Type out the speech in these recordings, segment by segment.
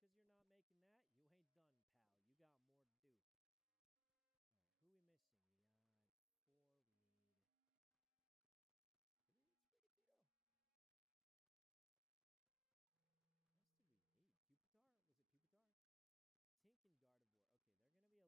because you're not making that, you ain't done, pal. You got more to do. Alright, who we missing? We got 4. We need... Did we miss Pikachudo? What else did we need? Pupitar? Was it Pupitar? Tink and Gardevoir. Okay, they're gonna be a little bit harder to get. Let's get these guys locked in first. Um, Gardevoir's on that other island. We might need to make another air check real quick. Yeah, we might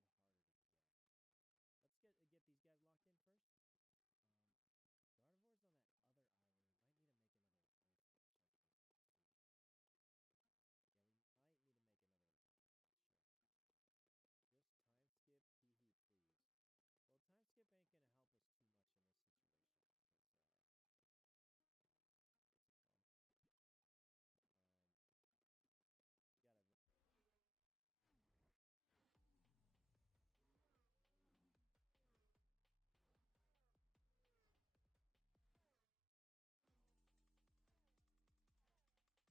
need to make another check. Just time skip, see who frees. Well, time skip ain't gonna help us too much in this situation, but um, you gotta. Sometimes you just need a BS break. Biolar Science. And that's what you get with Full Rescue. Protects against stress from brushing. Niacinamide, rosemary oil. I feel less stressed already. Biolar's professional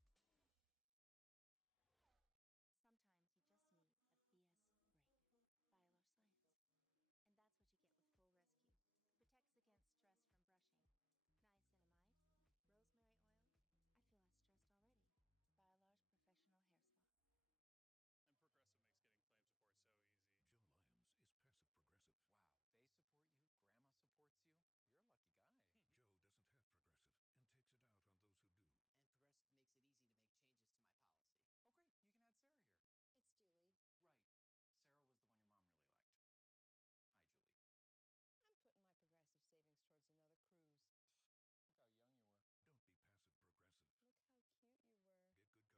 hair spa. And Progressive makes getting claim support so easy. Joe Lyons is passive progressive. Wow, they support you, grandma supports you. You're a lucky guy. Joe doesn't have progressive and takes it out on those who do. And Progressive makes it easy to make changes to my policy. Oh, great. You can add Sarah here. It's Julie. Right. Sarah was the one your mom really liked. Hi, Julie. I'm putting my Progressive savings towards another cruise. Look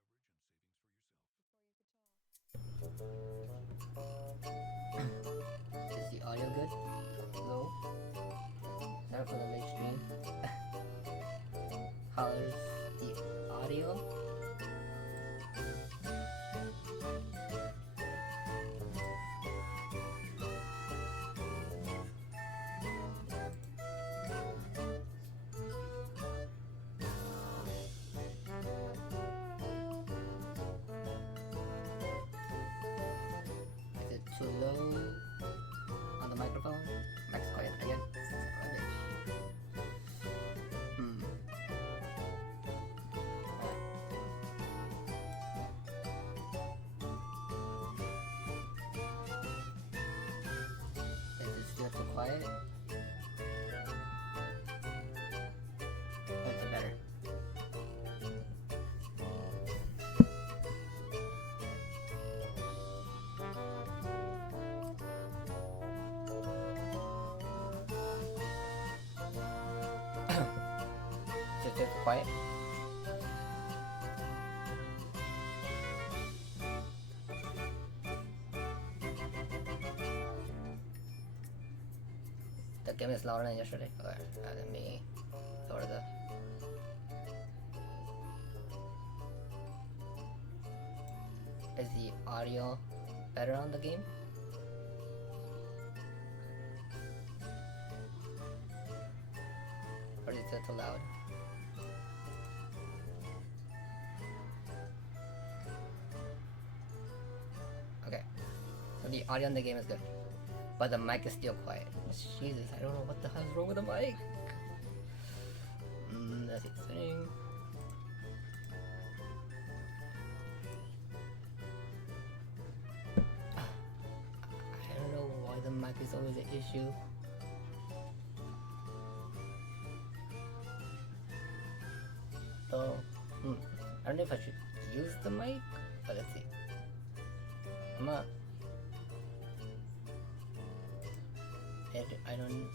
how young you were. Don't be passive progressive. Look how cute you were. Get good coverage and savings for yourself. Before you could talk. Is the audio good? Low? Not for the live stream. How's the audio? Is it too low on the microphone? Mic's quiet again. Hmm. Is it still too quiet? That's better. Just quiet. The game is louder than yesterday. Okay, let me lower the. Is the audio better on the game? Or is it still too loud? Okay, so the audio in the game is good, but the mic is still quiet. Jesus, I don't know what the hell is wrong with the mic. Let's see, setting. I don't know why the mic is always an issue. So, I don't know if I should use the mic, but let's see. I'm not. I don't.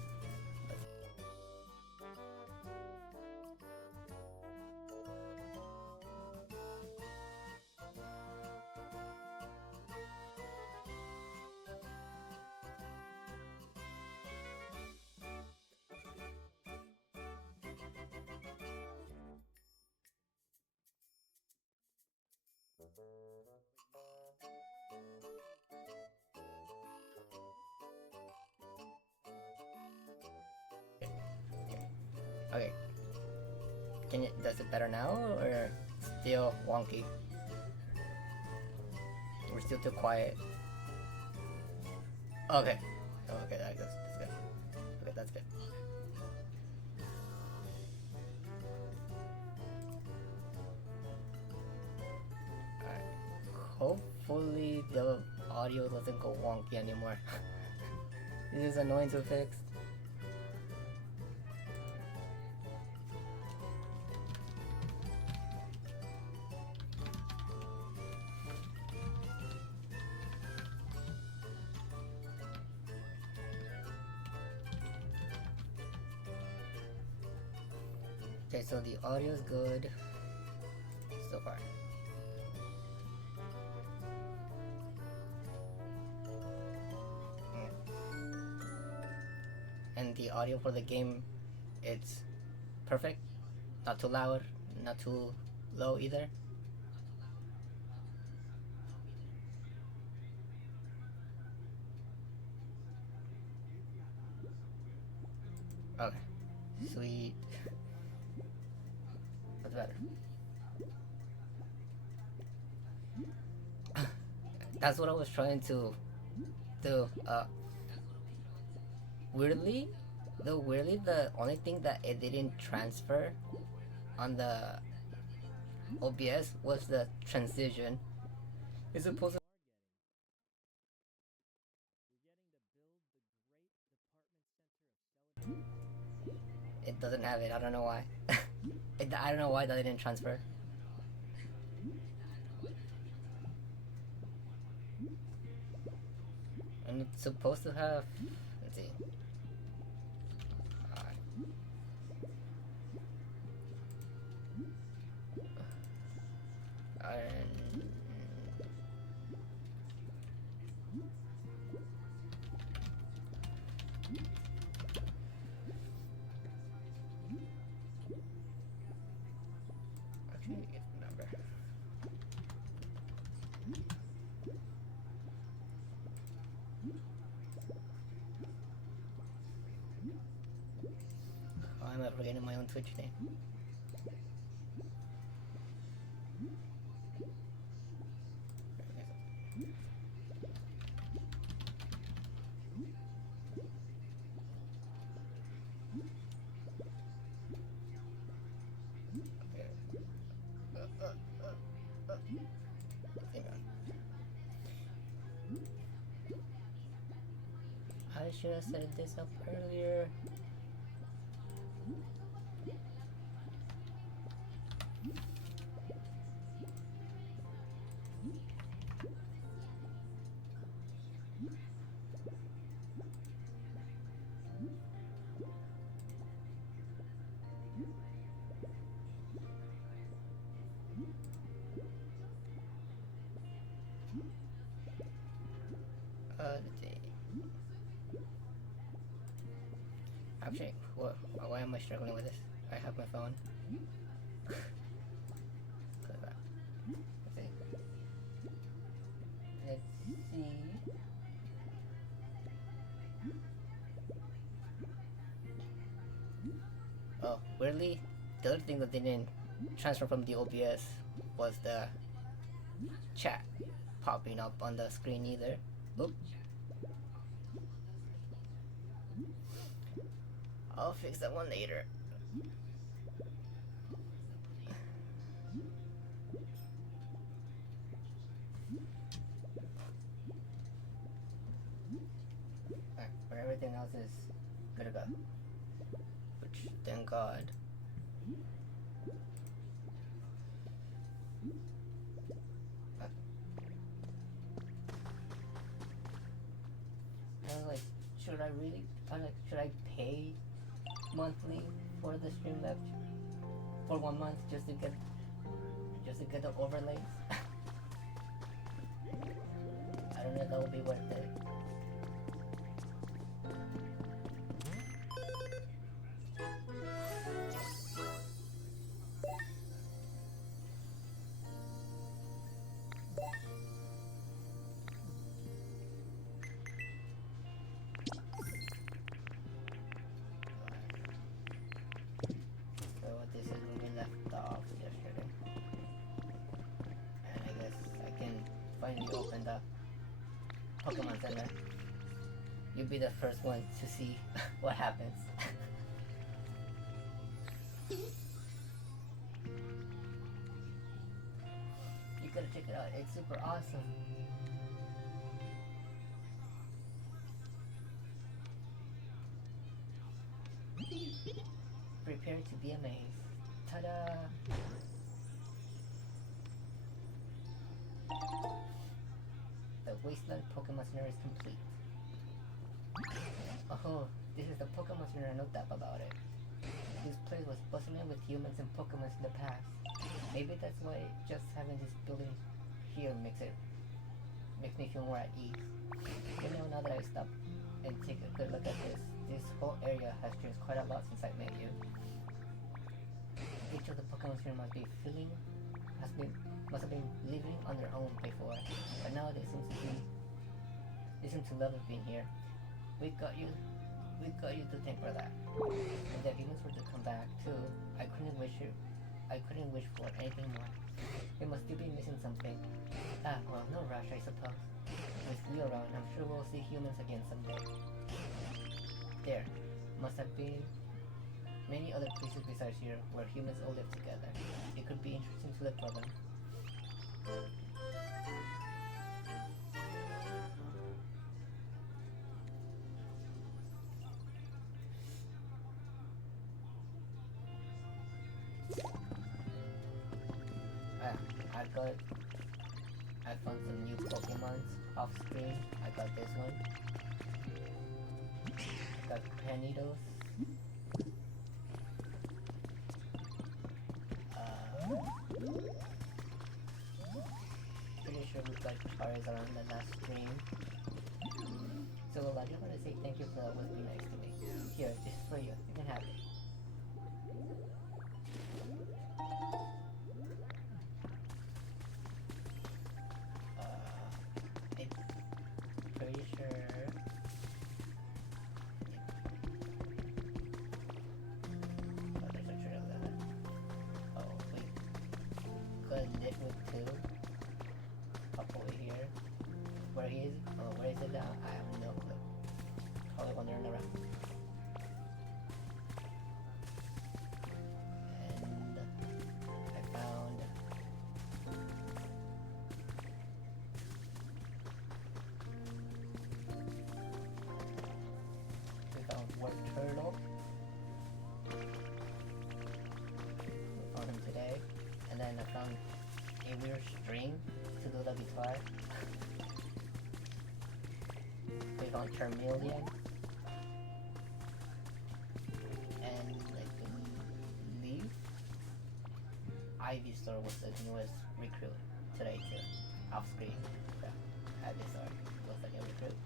Okay. Does it better now or still wonky? We're still too quiet. Okay. Oh, okay, that's good. Okay, that's good. Alright. Hopefully the audio doesn't go wonky anymore. This is annoying to fix. Okay, so the audio is good so far. And the audio for the game, it's perfect. Not too loud, not too low either. Okay, sweet. That's better. That's what I was trying to do. Weirdly, the only thing that it didn't transfer on the OBS was the transition. It's supposed to. It doesn't have it. I don't know why. I don't know why that didn't transfer. And it's supposed to have. Let's see. And actually, get the number. Oh, I'm not forgetting my own Twitch name. Hang on. I should have set this up earlier. Let's see. Actually, why am I struggling with this? I have my phone. Let's see. Oh, weirdly, the other thing that didn't transfer from the OBS was the chat popping up on the screen either. Oop. I'll fix that one later. Alright, but everything else is good to go. Which, thank God. I was like, should I pay monthly for the Streamlabs for 1 month just to get the overlays? I don't know if that would be worth it. So this is where we left off yesterday. And I guess I can finally open the Pokemon Center. You'll be the first one to see what happens. You gotta check it out. It's super awesome. Prepare to be amazed. Ta-da! The Wasteland Pokemon Center is complete. Oh, this is the Pokemon Center, no doubt about it. This place was bustling with humans and Pokemon in the past. Maybe that's why just having this building here makes me feel more at ease. You know, now that I stop and take a good look at this whole area has changed quite a lot since I met you. Each of the Pokemon here must have been living on their own before, but now they seem to love being here. We got you to thank for that. If the humans were to come back too, I couldn't wish for anything more. We must still be missing something. Ah, well, no rush, I suppose. With you around, I'm sure we'll see humans again someday. There must have been many other places besides here where humans all live together. It could be interesting to look for them. I found some new Pokemons off screen. I got this one. I got Panitos. Pretty sure we got Charizard on the last stream. So I just want to say thank you for always being nice to me. Here, this is for you. You can have it. Pretty sure. Oh, there's a trail there. Oh, wait. Got a Litwick too. Up over here. Where is it? Oh, where is it now? I have no clue. Probably wandering around. And I found Word Turtle. We found him today. And then I found a weird string to do the guitar. We found Charmeleon. And I believe Ivysaur was the newest recruit today too. Off screen. Yeah, Ivysaur was the new recruit.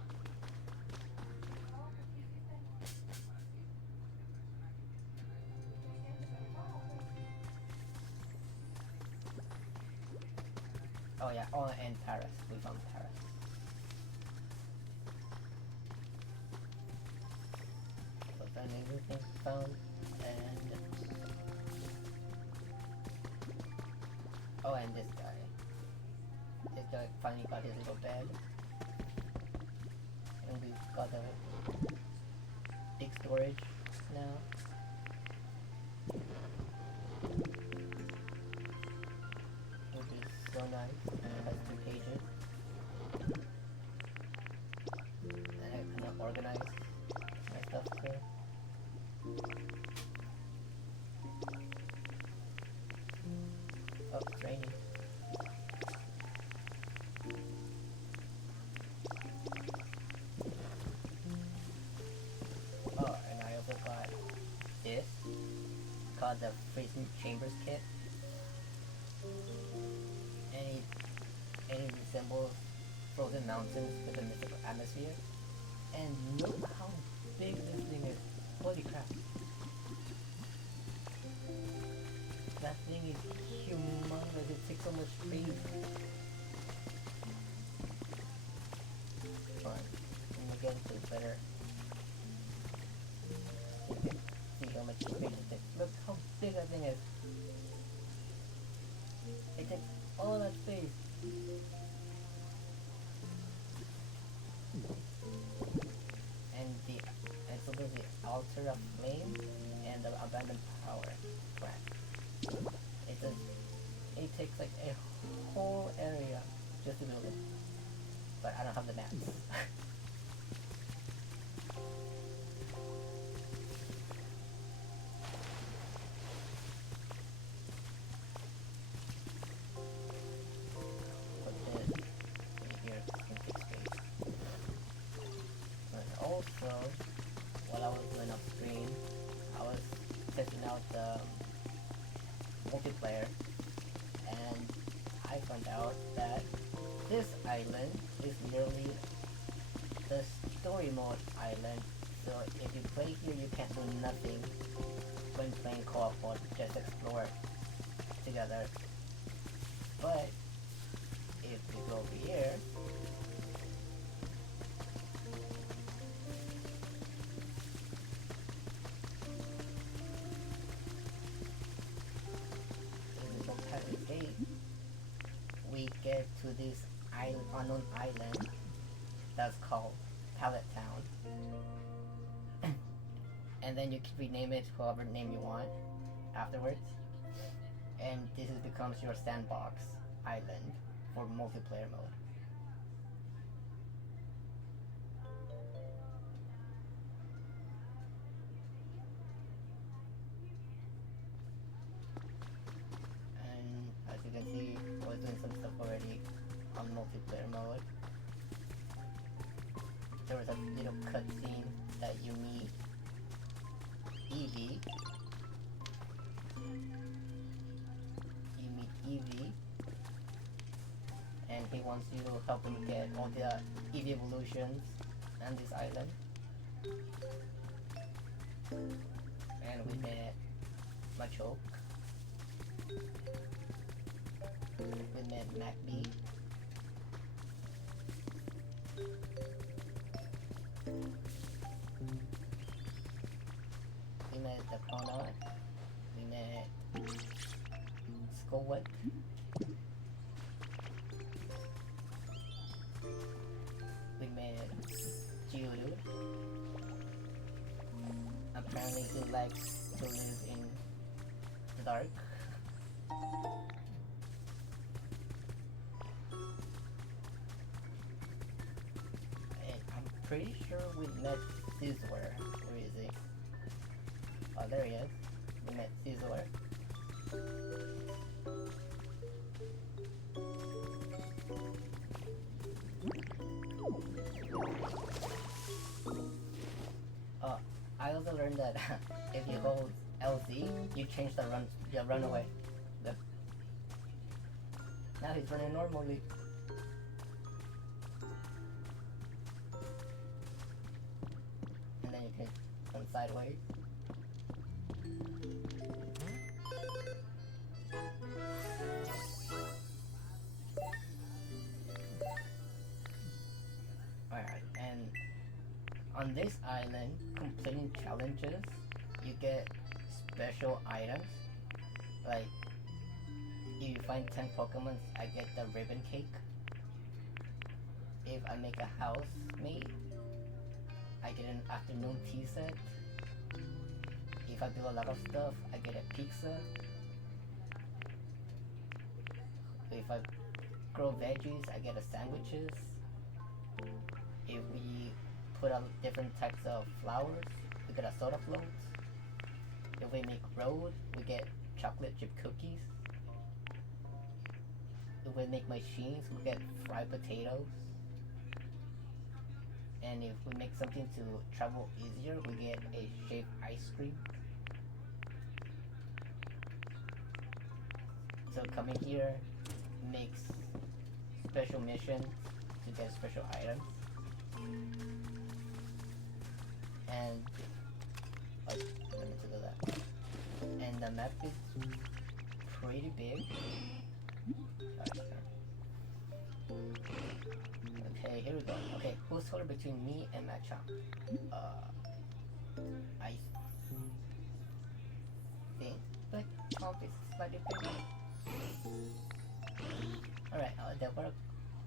Oh yeah, oh, and Paris. We found Paris. So then everything found, and oh, and this guy. This guy finally got his little bed, and we got a big storage now. Which is so nice. It has 2 pages. And I kind of organize my stuff too. Oh, it's raining. Oh, and I also got this, called the Freezing Chambers Kit. And it resembles frozen mountains with a mystical atmosphere. And look how big this thing is. Holy crap. That thing is humongous. It takes so much space. Fun. And again, so it's better. You can see how much space it takes. Look how big that thing is. It takes all that space. And so there's the Altar of Flame and the Abandoned Power plant. It takes like a whole to build it, but I don't have the maps. Put this in here in big space. But also, while I was doing off screen, I was testing out the multiplayer, and I found out that this island is literally the story mode island. So if you play here, you can't do nothing when playing co-op mode, just explore together. But if we go over here, if we go past the gate, we get to this unknown island that's called Pallet Town. And then you can rename it however name you want afterwards. And this becomes your sandbox island for multiplayer mode. And as you can see, I was doing some stuff already on multiplayer mode. There was a little cutscene that you meet Evie. You meet Evie, and he wants you to help him get all the Evie evolutions on this island. And we met Machoke. We met MacB. We met the Chronoid. We met Skullwet. We met Geodude. Apparently he likes to live in the dark. And I'm pretty sure we met Caesar. Where is he? Oh, there he is. We met Caesar. I also learned that if you hold LZ, you change the run away. Now he's running normally. And then you can run sideways. Alright, and on this island, completing challenges, you get special items. Like, if you find 10 Pokemon, I get the ribbon cake. If I make a housemate, I get an afternoon tea set. If I build a lot of stuff, I get a pizza. If I grow veggies, I get a sandwiches. If we put out different types of flowers, we get a soda float. If we make road, we get chocolate chip cookies. If we make machines, we get fried potatoes. And if we make something to travel easier, we get a shaved ice cream. So coming here makes special missions to get special items. And let me do that. And the map is pretty big. Okay, here we go. Okay, who's taller between me and Machamp? I think Machamp is slightly bigger. Alright, the award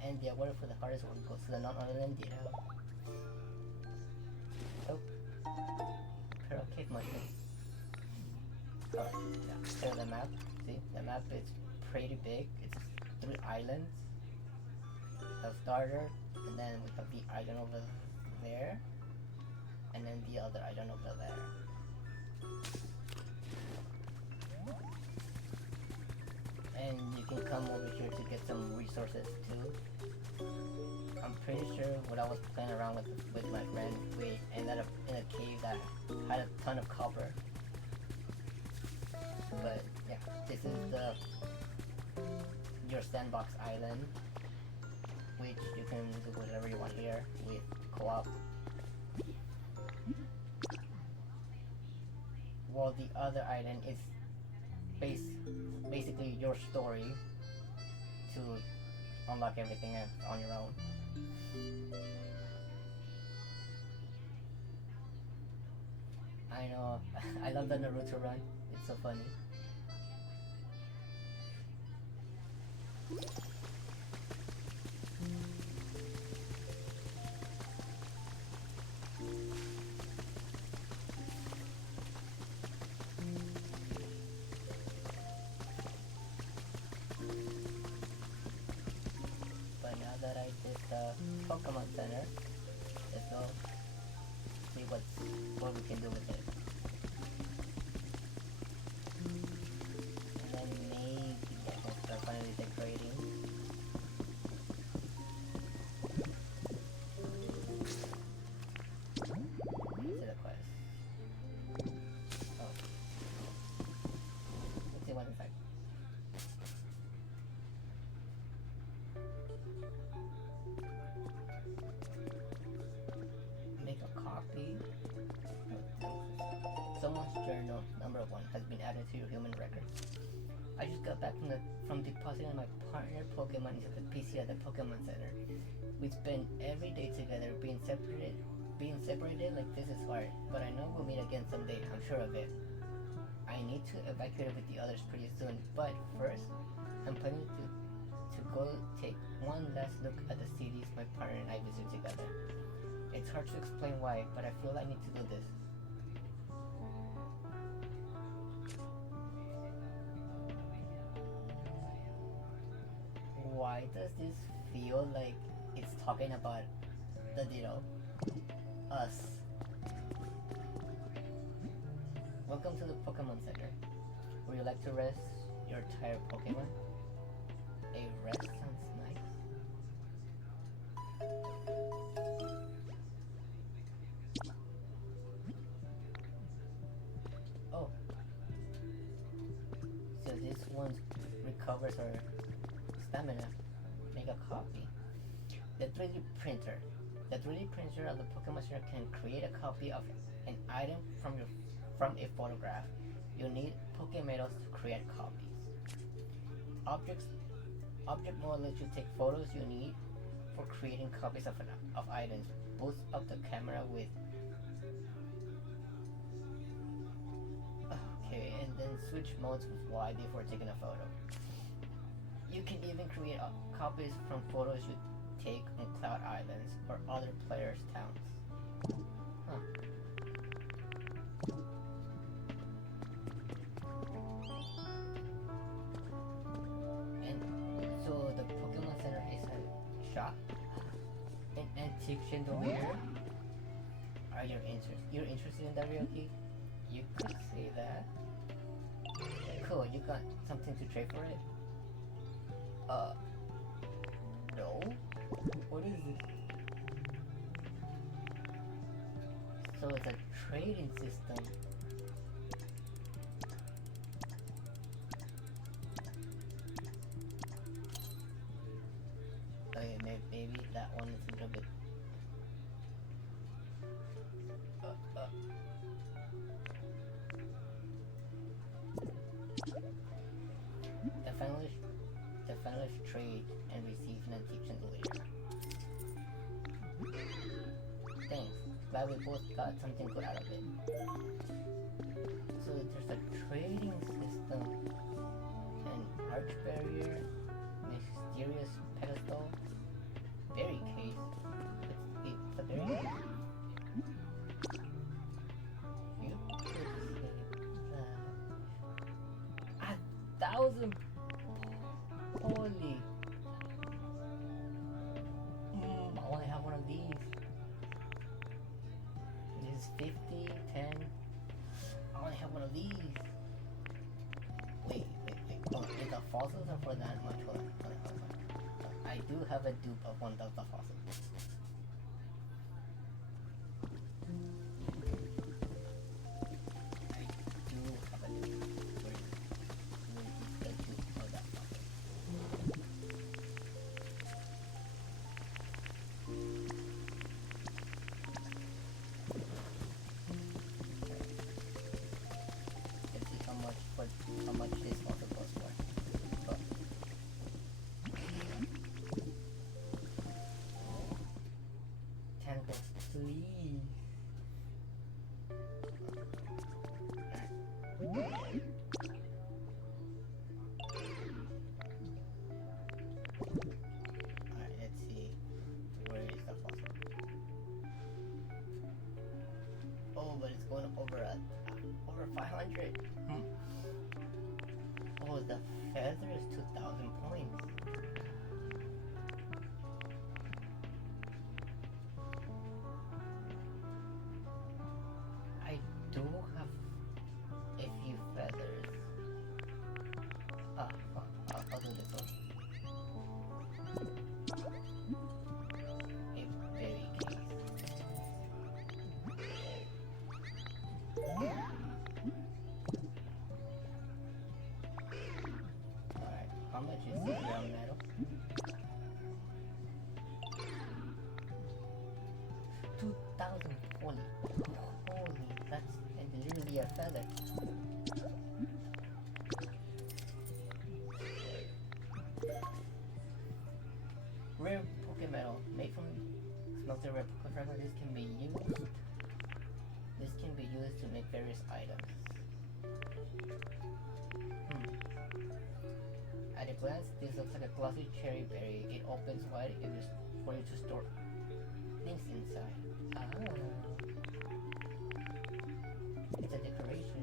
and the award for the hardest one goes to the non-online Ditto. Oh, Pearl Cave Mushroom. Alright, yeah, there's the map. See, the map is pretty big. It's 3 islands. the starter, and then we have the island over there, and then the other island over there. And you can come over here to get some resources too. I'm pretty sure when I was playing around with my friend, we ended up in a cave that had a ton of copper. But yeah, this is your sandbox island, which you can do whatever you want here with co-op. While the other island is basically your story to unlock everything on your own. I know, I love the Naruto run, it's so funny. But now that I did the Pokemon Center, let's go see what we can do with it. And then maybe I can start finally decorating. To the quest. Oh. Let's see what's inside. Make a copy. Someone's journal, number 1, has been added to your human record. I just got back from depositing my partner Pokemon into the PC at the Pokemon Center. We spend every day together. Being separated like this is hard, but I know we'll meet again someday, I'm sure of it. I need to evacuate with the others pretty soon, but first, I'm planning to go take one last look at the cities my partner and I visit together. It's hard to explain why, but I feel I need to do this. Why does this feel like it's talking about the us? Welcome to the Pokemon Center. Would you like to rest your tired Pokemon? A rest sounds nice. Oh. So this one recovers our stamina. Make a copy. The 3D printer. The 3D printer of the Pokemon Center can create a copy of an item from a photograph. You need Pokemetals to create copies. Object mode lets you take photos you need for creating copies of items. Boost up the camera with. Okay, and then switch modes with Y before taking a photo. You can even create copies from photos you take on Cloud Islands or other players' towns. Huh. And so the Pokemon Center is a shop? An antique chandelier? You're interested in that realty? You could say that. Cool, you got something to trade for it? No? What is it? So it's a trading system. Okay, maybe that one is a little bit. The finalist trade and receive an antique chandelier. Thanks. Glad we both got something good out of it. So there's a trading system, an arch barrier, mysterious pedestal, berry case. It's a berry case. You could say that. 1,000 Holy. fossils are for that much. Hold on. I do have a dupe of one of the fossils. I do have a dupe. Where is the dupe of that fossil? Let's see how much this fossil goes for. Oh. 10 goes, please. Alright, let's see. Where is the fossil? Oh, but it's going over 500. Oh, the feather is 2,000 points. I do have a few feathers. I'll do this one. A berry case. Alright, how much is the ground metal? 2,020. Holy, that's literally a feather. Rare Pokemetal made from smelter rare Pokefragment. This can be used to make various items. At a glance, this looks like a glossy cherry berry. It opens wide for you to store things inside. It's a decoration.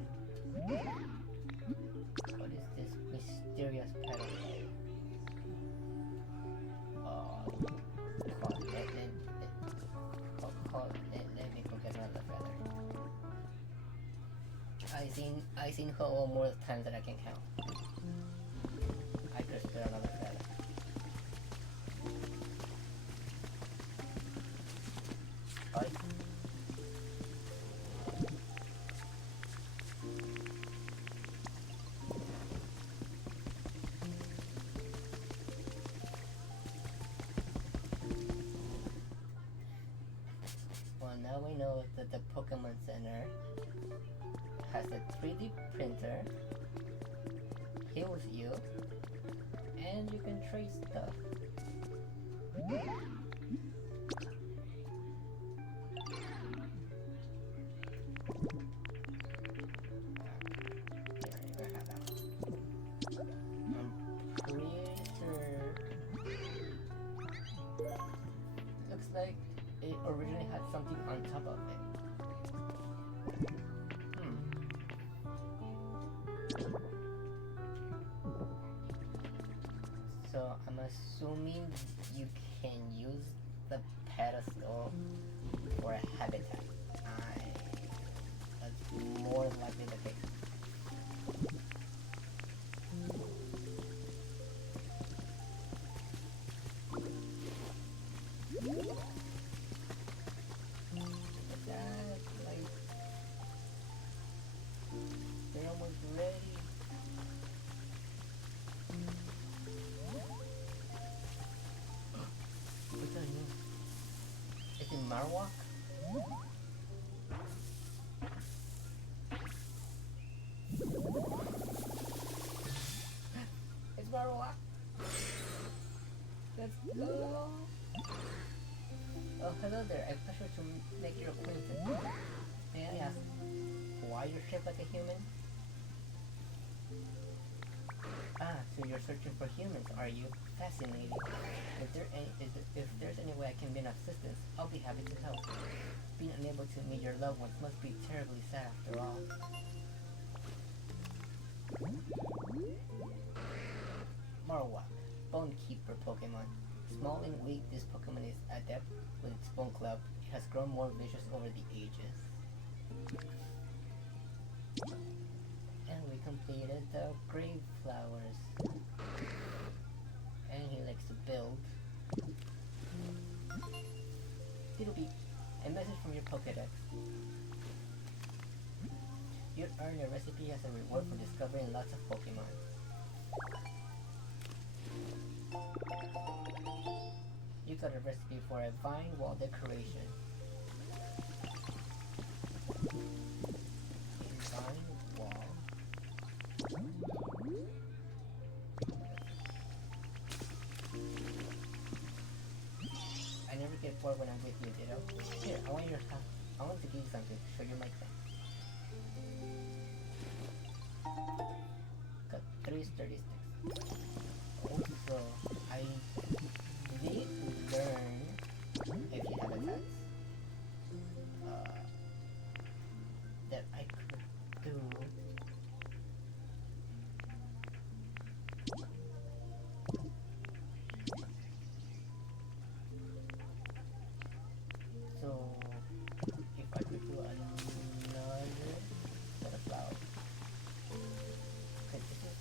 What is this mysterious petal? Let me go get another feather. I seen Ho more times than I can count. I could spit another feather. Right? Well, now we know that the Pokemon Center has a 3D printer, heals you, and you can trade stuff. Looks like it originally had something on top of it. So I'm assuming you can use the pedestal for a habitat. That's more than likely the case. They're almost ready. What's that new? It's in Marowak? It's Marowak! Let's go! Oh, hello there. I pleasure to make your acquaintance. May I ask, why you're shaped like a human? So you're searching for humans, are you? Fascinating. If there's any way I can be of assistance, I'll be happy to help. Being unable to meet your loved ones must be terribly sad after all. Marowak, Bone Keeper Pokemon. Small and weak, this Pokemon is adept with its bone club. It has grown more vicious over the ages. And we completed the grave flowers. And he likes to build. It'll be a message from your Pokédex. You earn a recipe as a reward for discovering lots of Pokemon. You got a recipe for a vine wall decoration. A vine wall. I never get bored when I'm with you, Ditto. Here, I want to give you something to show you my thing. Got 3 sturdy sticks. Also, I need to learn, if you have a chance, that I could do so if I could do another set of flowers. Okay, this is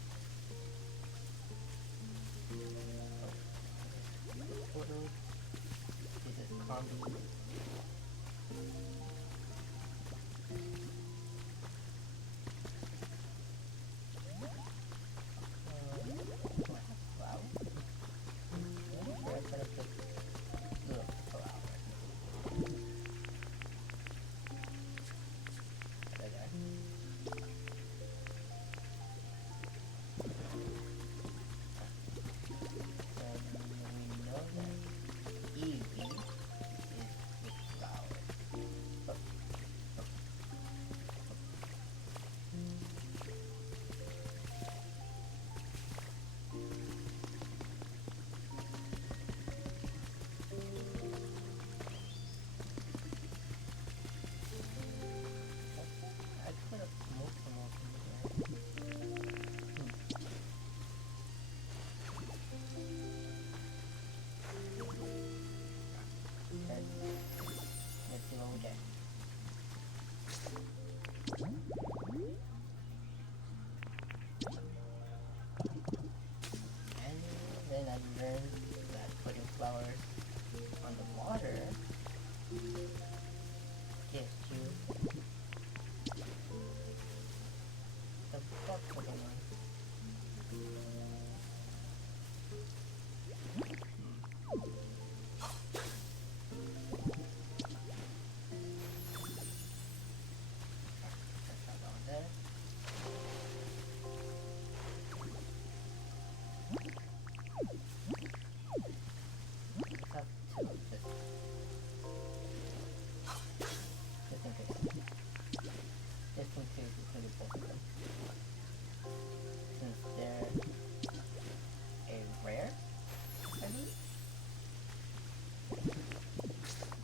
photo. This is combi. Do I have flowers? Where I set up the little flower. Right there. We know that Eevee is with flowers. Oh, oh, I could have moved them over here. Okay. Let's see what we get. And then I learned that putting flowers on the water gives you the bug Pokemon. That's that one there. Let's have 2 of this. Just in case. Just in case it's really both of them. Since they're a rare, I believe.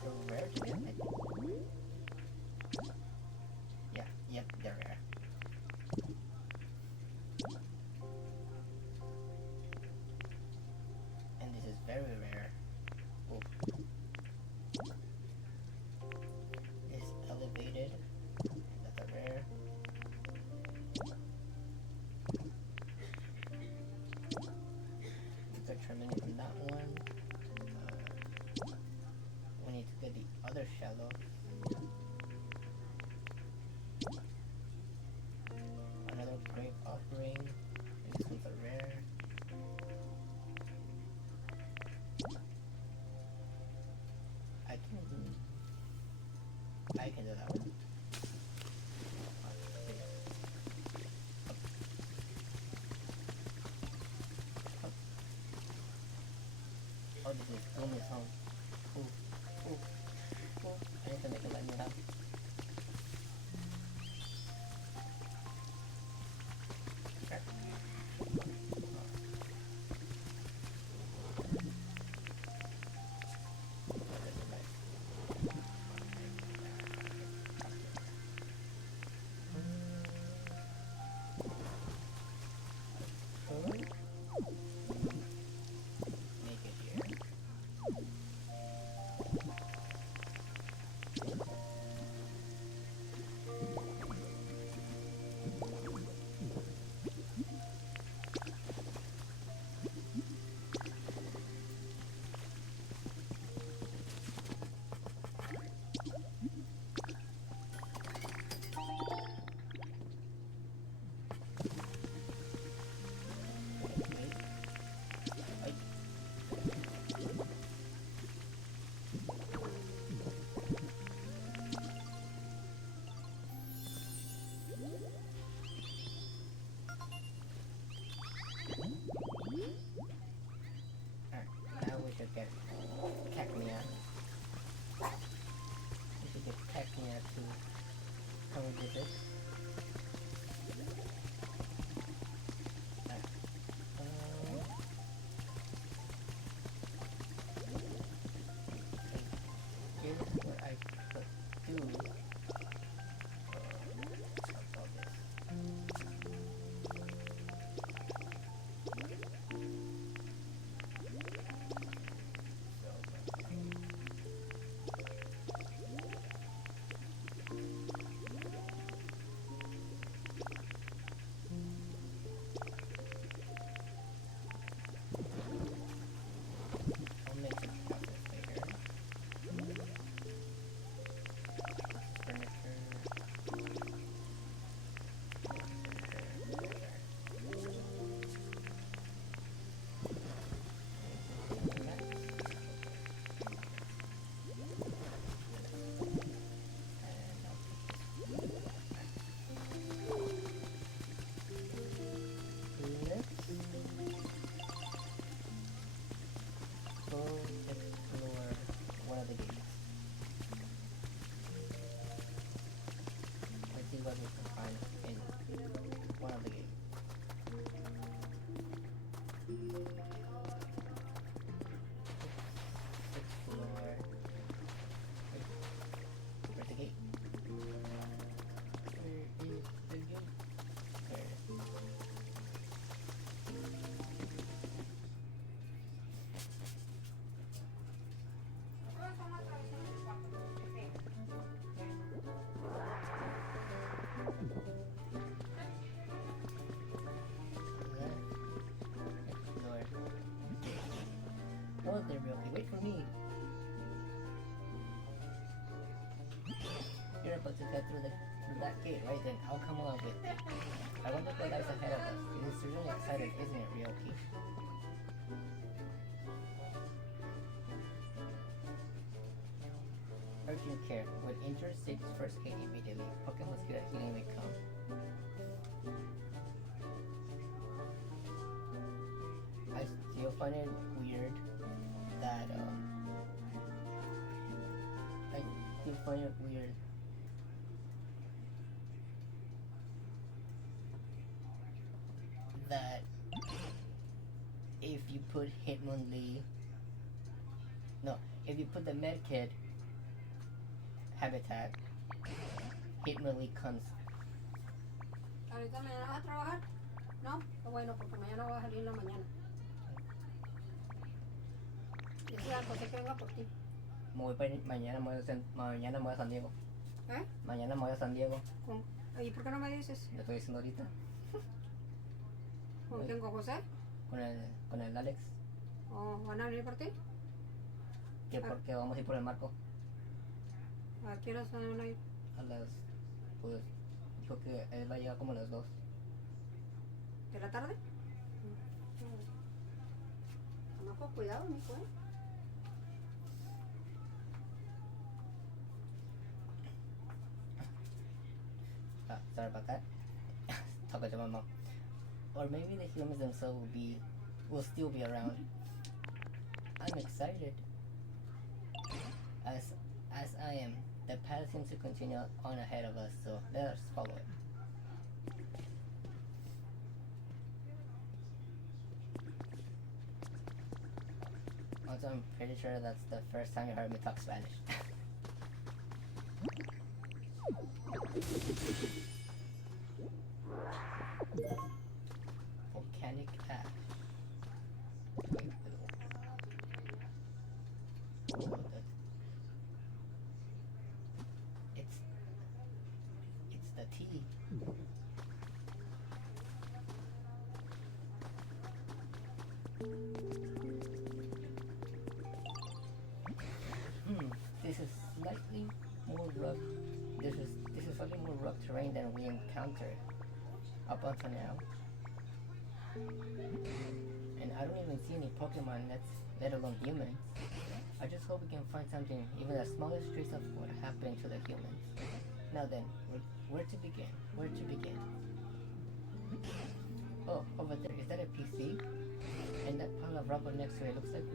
They're rare to get, I think. Yeah, yep, they're rare. And this is very rare. Oh. It's elevated. That's a rare. We got Tremendous from that one. We need to get the other shallow. Another Grave Offering. And this one's a rare. I can do that one. Oh, this is Gloomy Home. Ooh, ooh, ooh. I need to make it let me out. Okay. Make it here. get Cacnea. We should get Cacnea to come and visit. Here's what I could do. What's all this? I'll make the process later. Furniture. Go explore one of the gates. Let's see what we can find in one of the gates. Explore. Where's the gate? Where is the gate? There it is. Oh, there, Milky. Wait for me. You're about to get through that gate, right? Then I'll come along with you. I wonder what lies ahead of us. It is certainly exciting, isn't it, Ryoki? Urgent care. When injured, seek first aid immediately. Pokemon's good at healing may come. I still find it weird that I still find it weird that if you put Hitmonlee, no, if you put the medkit habitat, Hitmonlee comes. ¿Ahorita mañana vas a trabajar? No, qué bueno, porque mañana voy a salir en la mañana. Dice la cosa que venga por ti. Mañana me voy a San Diego. ¿Eh? Mañana me voy a San Diego. ¿Y por qué no me dices? Lo estoy diciendo ahorita. ¿Con quién? ¿Con José? Con el Alex. ¿O van a venir por ti? Que porque vamos a ir por el marco. ¿A qué horas van a ir? A las... Pues... Dijo que él va a llegar como a las 2. ¿De la tarde? No, con cuidado, mijo, ¿eh? Sorry about that. Talking to my mom. Or maybe the humans themselves will still be around. I'm excited. As I am. The path seems to continue on ahead of us, so let us follow it. Also, I'm pretty sure that's the first time you heard me talk Spanish. Volcanic ash. Wait, it's the tea. This is slightly more rough. This is slightly more rough terrain than we encountered up until now. And I don't even see any Pokemon, let alone humans. I just hope we can find something, even the smallest trace of what happened to the humans. Now then, where to begin? Where to begin? Oh, over there, is that a PC? And that pile of rubble next to it looks like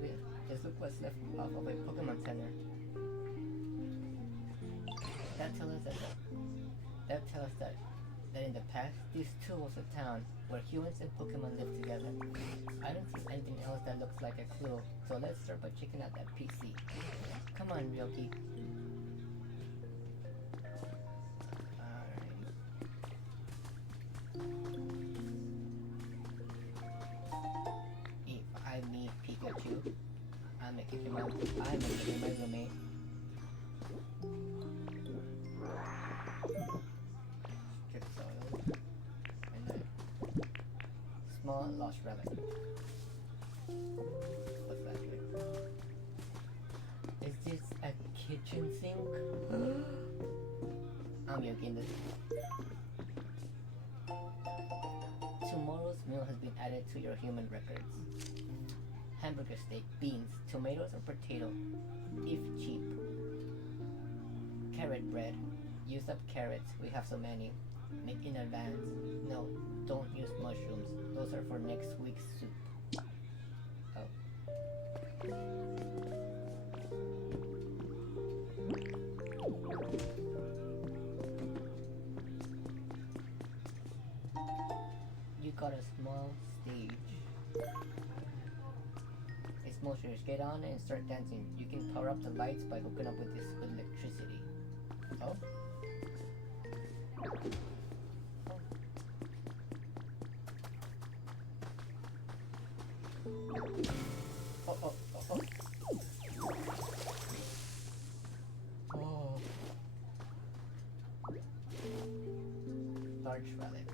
just look what's left off of a Pokemon Center. That tells us that in the past, this too was a town where humans and Pokemon lived together. I don't see anything else that looks like a clue, so let's start by checking out that PC. Come on, Ryoki. Alright. If I meet Pikachu, I'm making him my roommate. Strip soil. And then small lost relic. What's that here? Is this a kitchen sink? I'm yoking this. Tomorrow's meal has been added to your human records. Hamburger steak, beans, tomatoes or potato, if cheap. Carrot bread. Use up carrots, we have so many. Make in advance. No, don't use mushrooms. Those are for next week's soup. Oh. You got a small stage. It's motionless. Get on and start dancing. You can power up the lights by hooking up with this electricity. Oh? Oh. Oh. Large relic.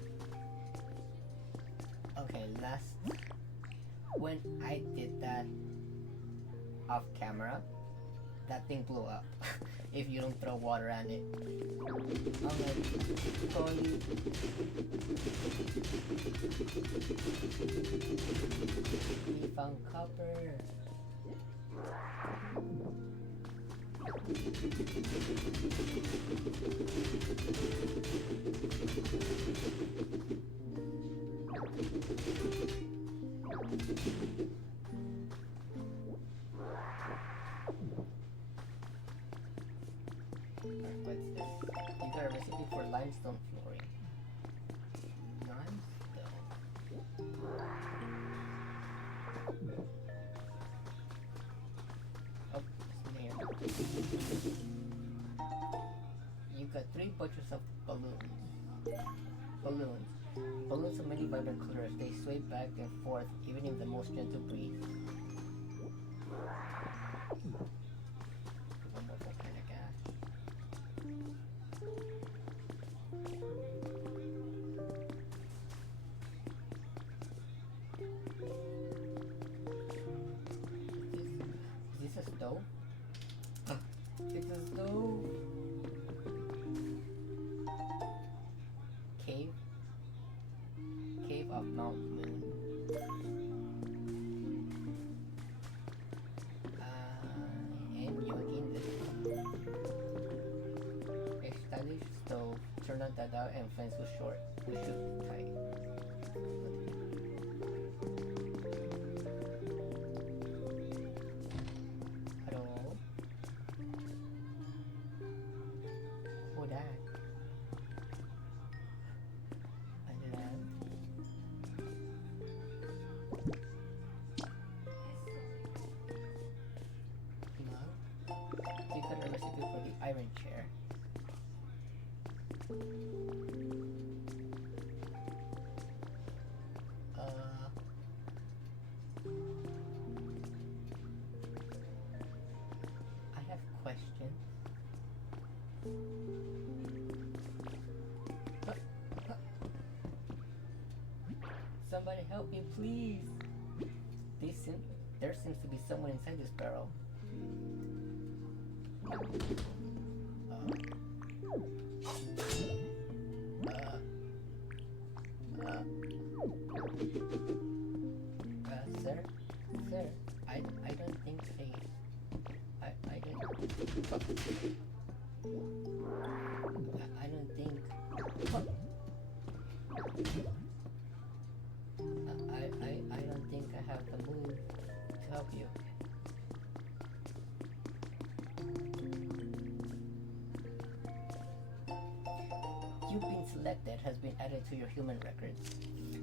Okay, when I did that off camera, that thing blew up. If you don't throw water on it. I'm like, totally. We found copper. What's this? You got a recipe for limestone flooring. Limestone. Oh, it's in here. You got 3 bunches of balloons. Balloons of many vibrant colors. They sway back and forth, even in the most gentle breeze. One more volcanic ash. Is this a stove? It's a stove. Cave of Mount Moon. And yoking this. A stylish stove. Turn on that out and fence was short. We should tight. Hello? Who that? You got a recipe for the iron chair. I have questions. Somebody help me, please. There seems to be someone inside this barrel. Sir, I don't think I don't think you've been selected has been added to your human records.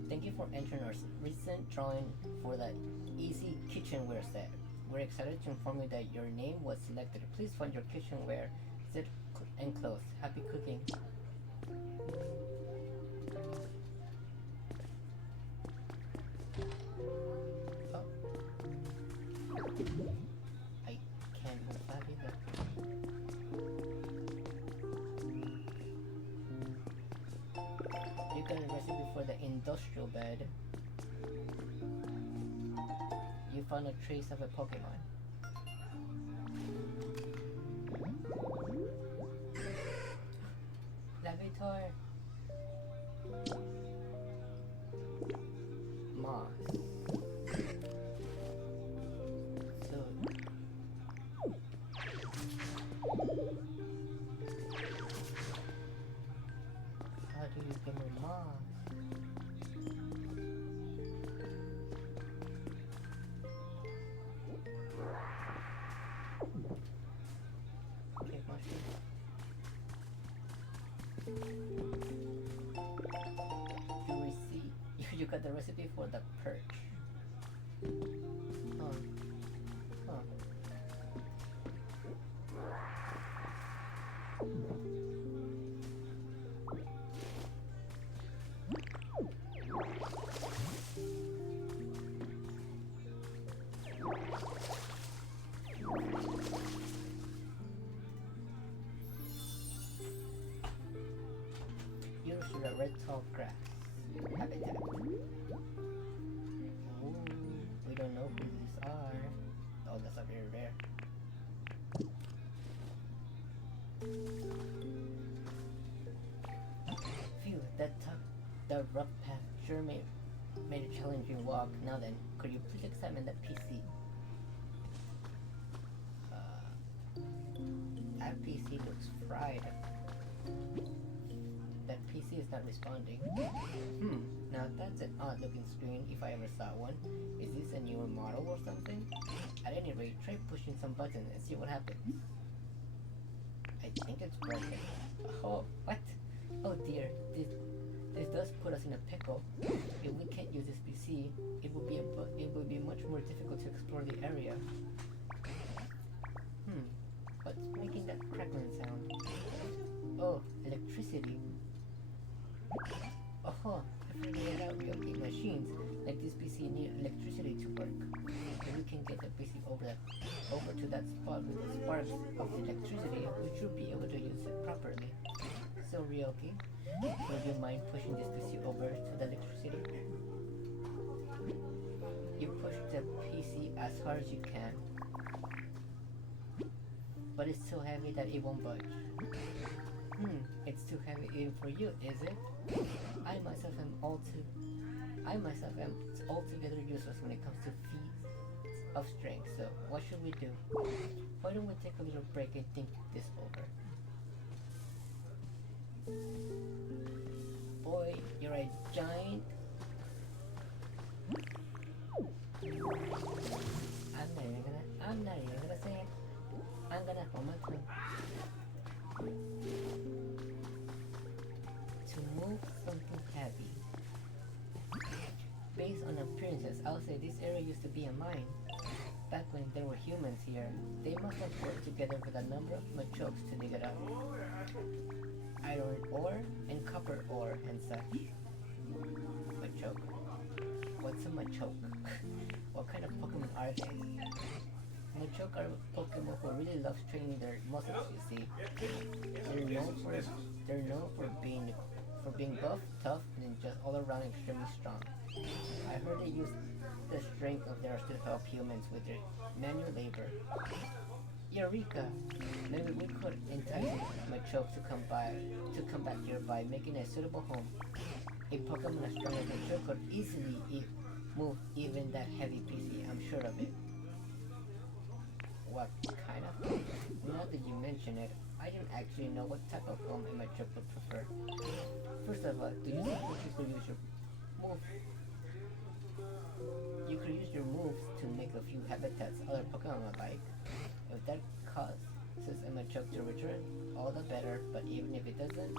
Thank you for entering our recent drawing for the Easy Kitchenware set. We're excited to inform you that your name was selected. Please find your kitchenware set enclosed. Happy cooking. Oh. I can't move that either. You got a recipe for the industrial bed. You found a trace of a Pokemon. Lavitar. Moss. So how do you get more moss? Okay, mushroom. You got the recipe for the perch. Huh. Huh. Use the red tall grass habitat. Ooh, we don't know who these are. Oh, that's up here there. Phew, that rough path sure made a challenging walk. Now then, could you please examine the PC? That PC looks fried. That PC is not responding. Now that's an odd looking screen if I ever saw one. Is this a newer model or something? At any rate, try pushing some buttons and see what happens. I think it's broken. Oh, what? Oh dear, this does put us in a pickle. If we can't use this PC, it will be much more difficult to explore the area. What's making that crackling sound? Oh, electricity. Oh, I figured it out. Okay, machines like this PC need electricity to work. If we can get the PC over to that spot with the sparks of the electricity, we should be able to use it properly. So, Ryoki, would you mind pushing this PC over to the electricity? You push the PC as hard as you can, but it's so heavy that it won't budge. It's too heavy even for you, is it? I myself am altogether useless when it comes to feats of strength, so what should we do? Why don't we take a little break and think this over? Boy, you're a giant. I'm not even gonna say it. I'm gonna hold my tongue. To move something heavy. Based on appearances, I'll say this area used to be a mine. Back when there were humans here, they must have worked together with a number of machokes to dig it up. Iron ore and copper ore and such. Machoke? What's a machoke? What kind of Pokemon are they? Machoke are Pokemon who really love training their muscles, you see. They're known for being buff, tough, and just all around extremely strong. I heard they use the strength of theirs to help humans with their manual labor. Eureka! Maybe we could entice Machoke to come back here by making a suitable home. A Pokemon as strong as Machoke could easily move even that heavy PC, I'm sure of it. What kind of home? Now that you mention it, I don't actually know what type of home a Machoke would prefer. First of all, do you think you could use your move? You could use your moves to make a few habitats other Pokemon would like. If that causes a Machoke to return, all the better, but even if it doesn't,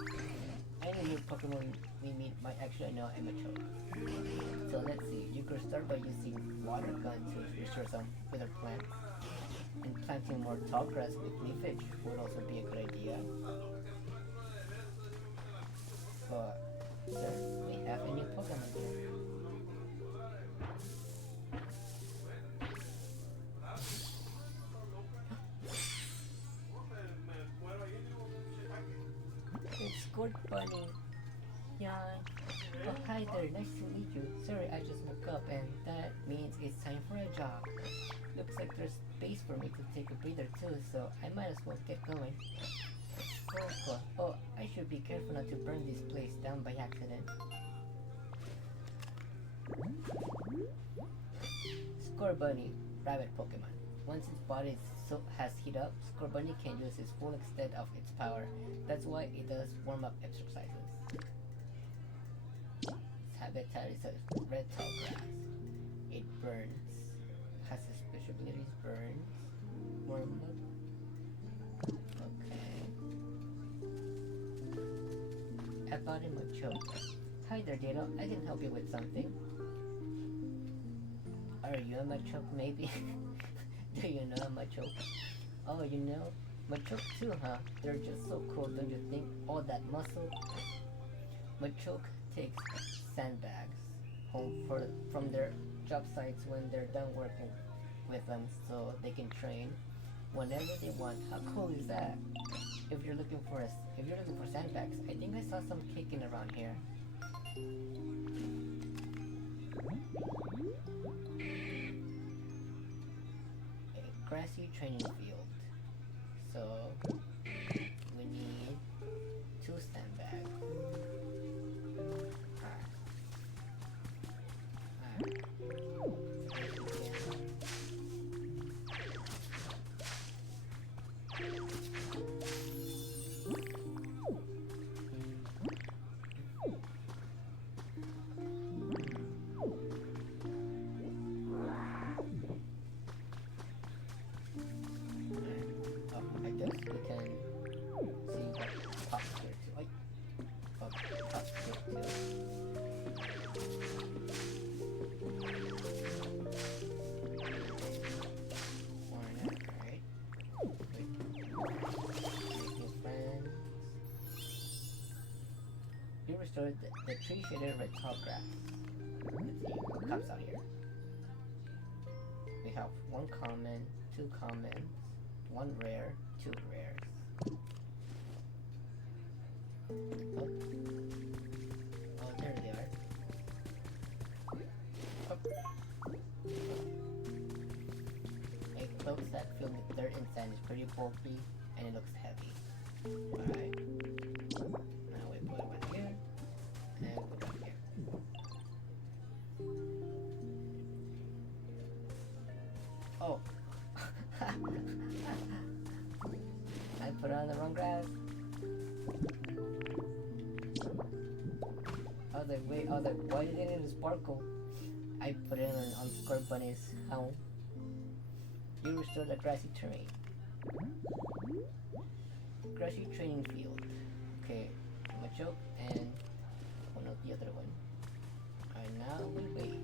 Any new Pokemon we meet might actually know I'm a choke. So let's see, you could start by using water gun to restore some withered plants. And planting more tall grass with leafage would also be a good idea. But sir, we have a new Pokemon here. It's Squirt Bunny. Yeah. Oh, hi there, nice to meet you. Sorry, I just woke up and that means it's time for a jog. Looks like there's space for me to take a breather too, so I might as well get going. Oh, cool. Oh, I should be careful not to burn this place down by accident. Scorbunny, rabbit Pokemon. Once its body has heat up, Scorbunny can use its full extent of its power. That's why it does warm-up exercises. Its habitat is a red tall grass. It burns. Has its special abilities, burns, warm up. Okay. About him a choke. Hi there, Dado. I can help you with something. Are you a Machoke, maybe? Do you know a Machoke? Oh, you know? Machoke too, huh? They're just so cool, don't you think? All that muscle. Machoke takes sandbags home from their job sites when they're done working with them so they can train whenever they want. How cool is that? If you're looking for sandbags, I think I saw some kicking around here. A grassy training field. So we need 2 sandbags. I guess we can see what pops here too. Like, what pops here too. Alright. Make new friends. You restored the tree shaded red tall grass. Let's see what comes out here. We have 1 common, 2 commons, 1 rare, 2 rares. Oh, oh there they are. Oh. A cloak sack filled with dirt and sand is pretty bulky and it looks heavy. Alright. Now we put it right here and put it right here. Oh. I put it on the wrong grass. I was like, why did it even sparkle? I put it on Scorbunny's helm. You restore the grassy terrain. Grassy training field. Okay, Machoke and one of the other one. Alright, now we wait.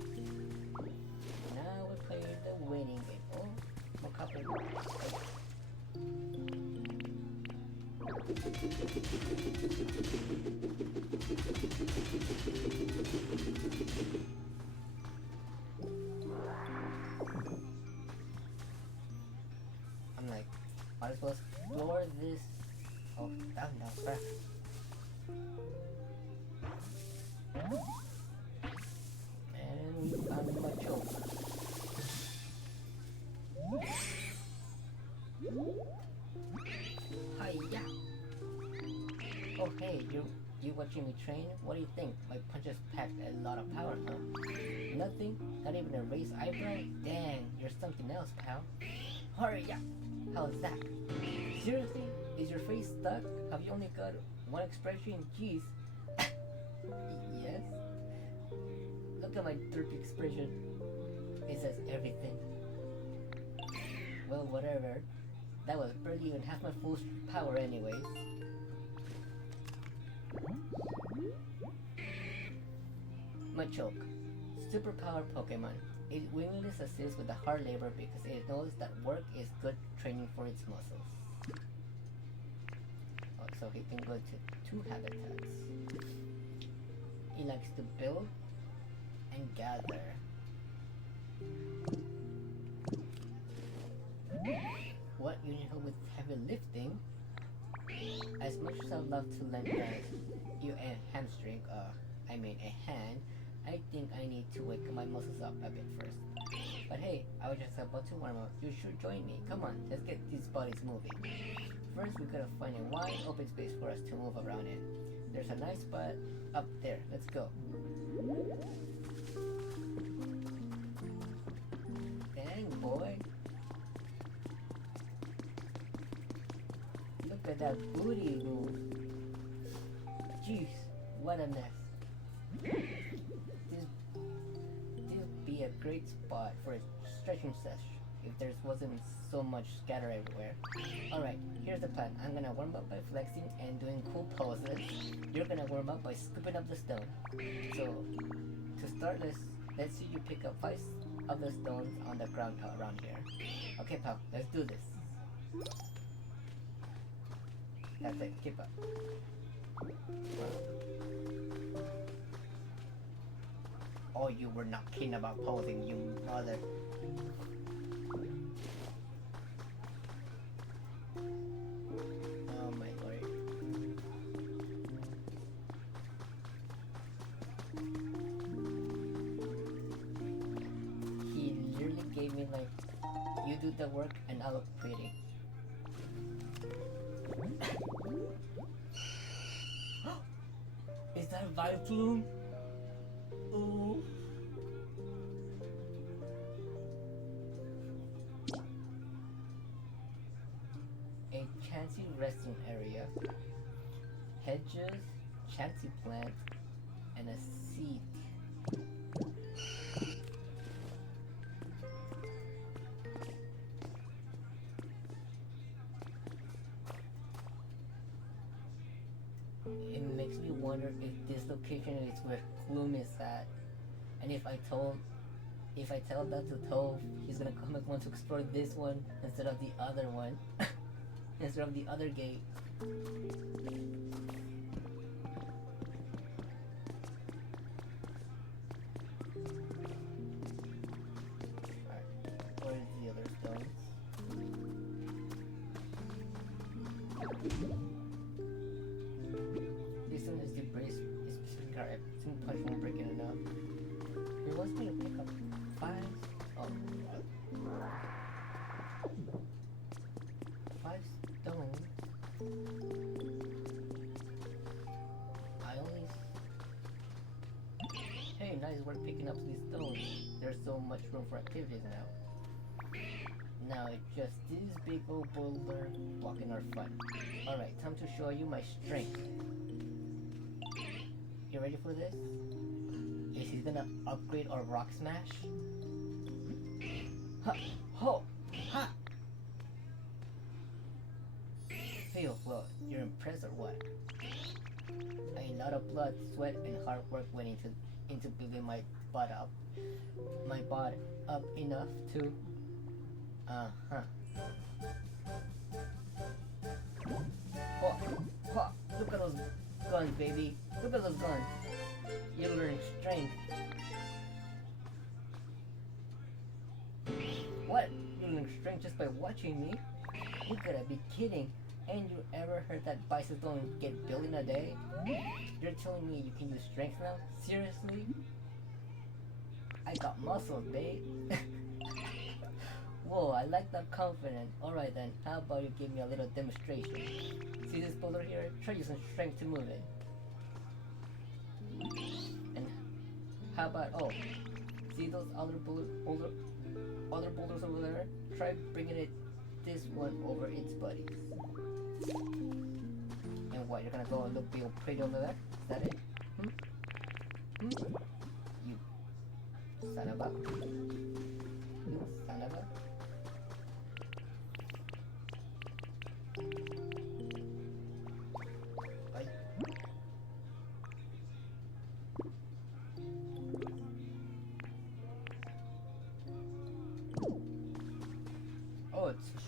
Now we play the waiting game. Oh, more copper. I'm like, might as well explore this. Oh, that no, crap. And we found my choke. Hiya! Oh hey, you watching me train? What do you think? My punches packed a lot of power, huh? Nothing? Not even a raised eyebrow? Dang, you're something else, pal. Hurry up! How's that? Seriously? Is your face stuck? Have you only got one expression? Jeez. Yes? Look at my derpy expression. It says everything. Well, whatever. That was barely even half my full power anyways. Machoke. Superpowered Pokemon. It willingly assists with the hard labor because it knows that work is good training for its muscles. Oh, so he can go to 2 habitats. He likes to build and gather. What, you need help with heavy lifting? As much as I'd love to lend you a hamstring, a hand, I think I need to wake my muscles up a bit first. But hey, I was just about to warm up. You should join me. Come on, let's get these bodies moving. First, we gotta find a wide open space for us to move around in. There's a nice spot up there. Let's go. Dang, boy. Look at that booty move. Jeez, what a mess. This would be a great spot for a stretching sesh if there wasn't so much scatter everywhere. Alright, here's the plan. I'm gonna warm up by flexing and doing cool poses. You're gonna warm up by scooping up the stone. So, to start, let's see you pick up 5 of the stones on the ground around here. Okay, pal, let's do this. That's it, keep up. Oh, you were not keen about posing, you mother. Oh my lord. He literally gave me like, you do the work and I look pretty. Is that a vibe plume? Ooh. A chancy resting area, hedges, chancy plant, and a seat. It makes me wonder if this location is where Gloom is at, and if I tell that to Tove, he's gonna come and want to explore this one instead of the other one, instead of the other gate. Alright, where's the other stones? This one is the brace. It's specific card. Some punch won't break it enough. He wants me to pick up 5. Oh. 5 stones. I only. Hey, nice work picking up these stones. There's so much room for activities now. Now it's just this big old boulder blocking our fun. Alright, time to show you my strength. You ready for this? Is he gonna upgrade our rock smash? Ha! Ho! Ha! Feel float. You're impressed or what? A lot of blood, sweat, and hard work went into building my butt up enough to. Uh-huh. Oh, look at those guns, baby. Look at those guns. You learn strength. What? You learn strength just by watching me? You gotta be kidding. Ain't you ever heard that bicycles don't get built in a day? You're telling me you can use strength now? Seriously? I got muscles, babe. Whoa, I like that confidence. Alright then, how about you give me a little demonstration? See this boulder here? Try using strength to move it. And how about, oh, see those other boulders over there? Try bringing this one over its buddies. And what, you're gonna go and look real pretty over there? Is that it? You son of a... You son of a...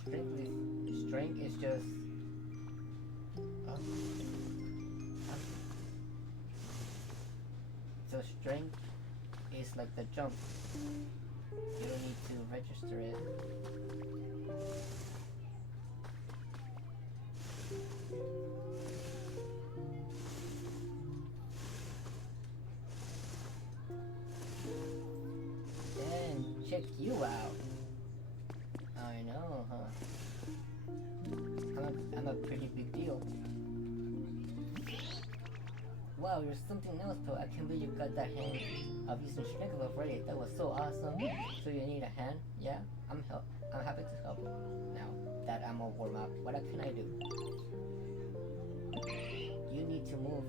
strength is just. Uh, so strength is like the jump. You don't need to register it. Then check you out. I know, huh? I'm a pretty big deal. Wow, you're something else, Poe. I can't believe you got that hand of using strength already. That was so awesome. So you need a hand? Yeah? I'm happy to help. Now that I'm all warm up, what can I do? You need to move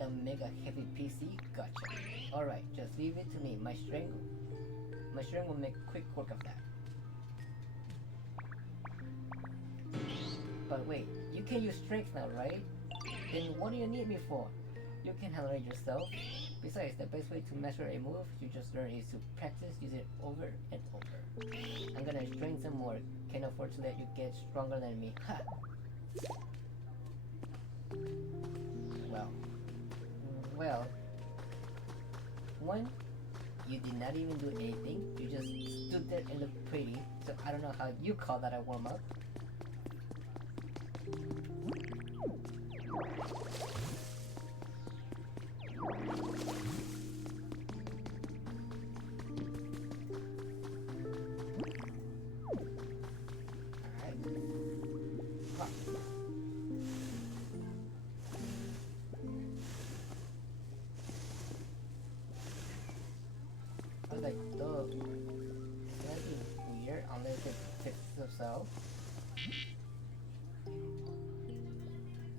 the mega heavy PC? Gotcha. Alright, just leave it to me. My strength will make quick work of that. But wait, you can use strength now, right? Then what do you need me for? You can handle it yourself. Besides, the best way to master a move you just learned is to practice using it over and over. I'm gonna train some more. Can't afford to let you get stronger than me. Ha! Well. One, you did not even do anything. You just stood there and looked pretty. So I don't know how you call that a warm-up. Like, though, it's gonna be weird unless it fixes itself.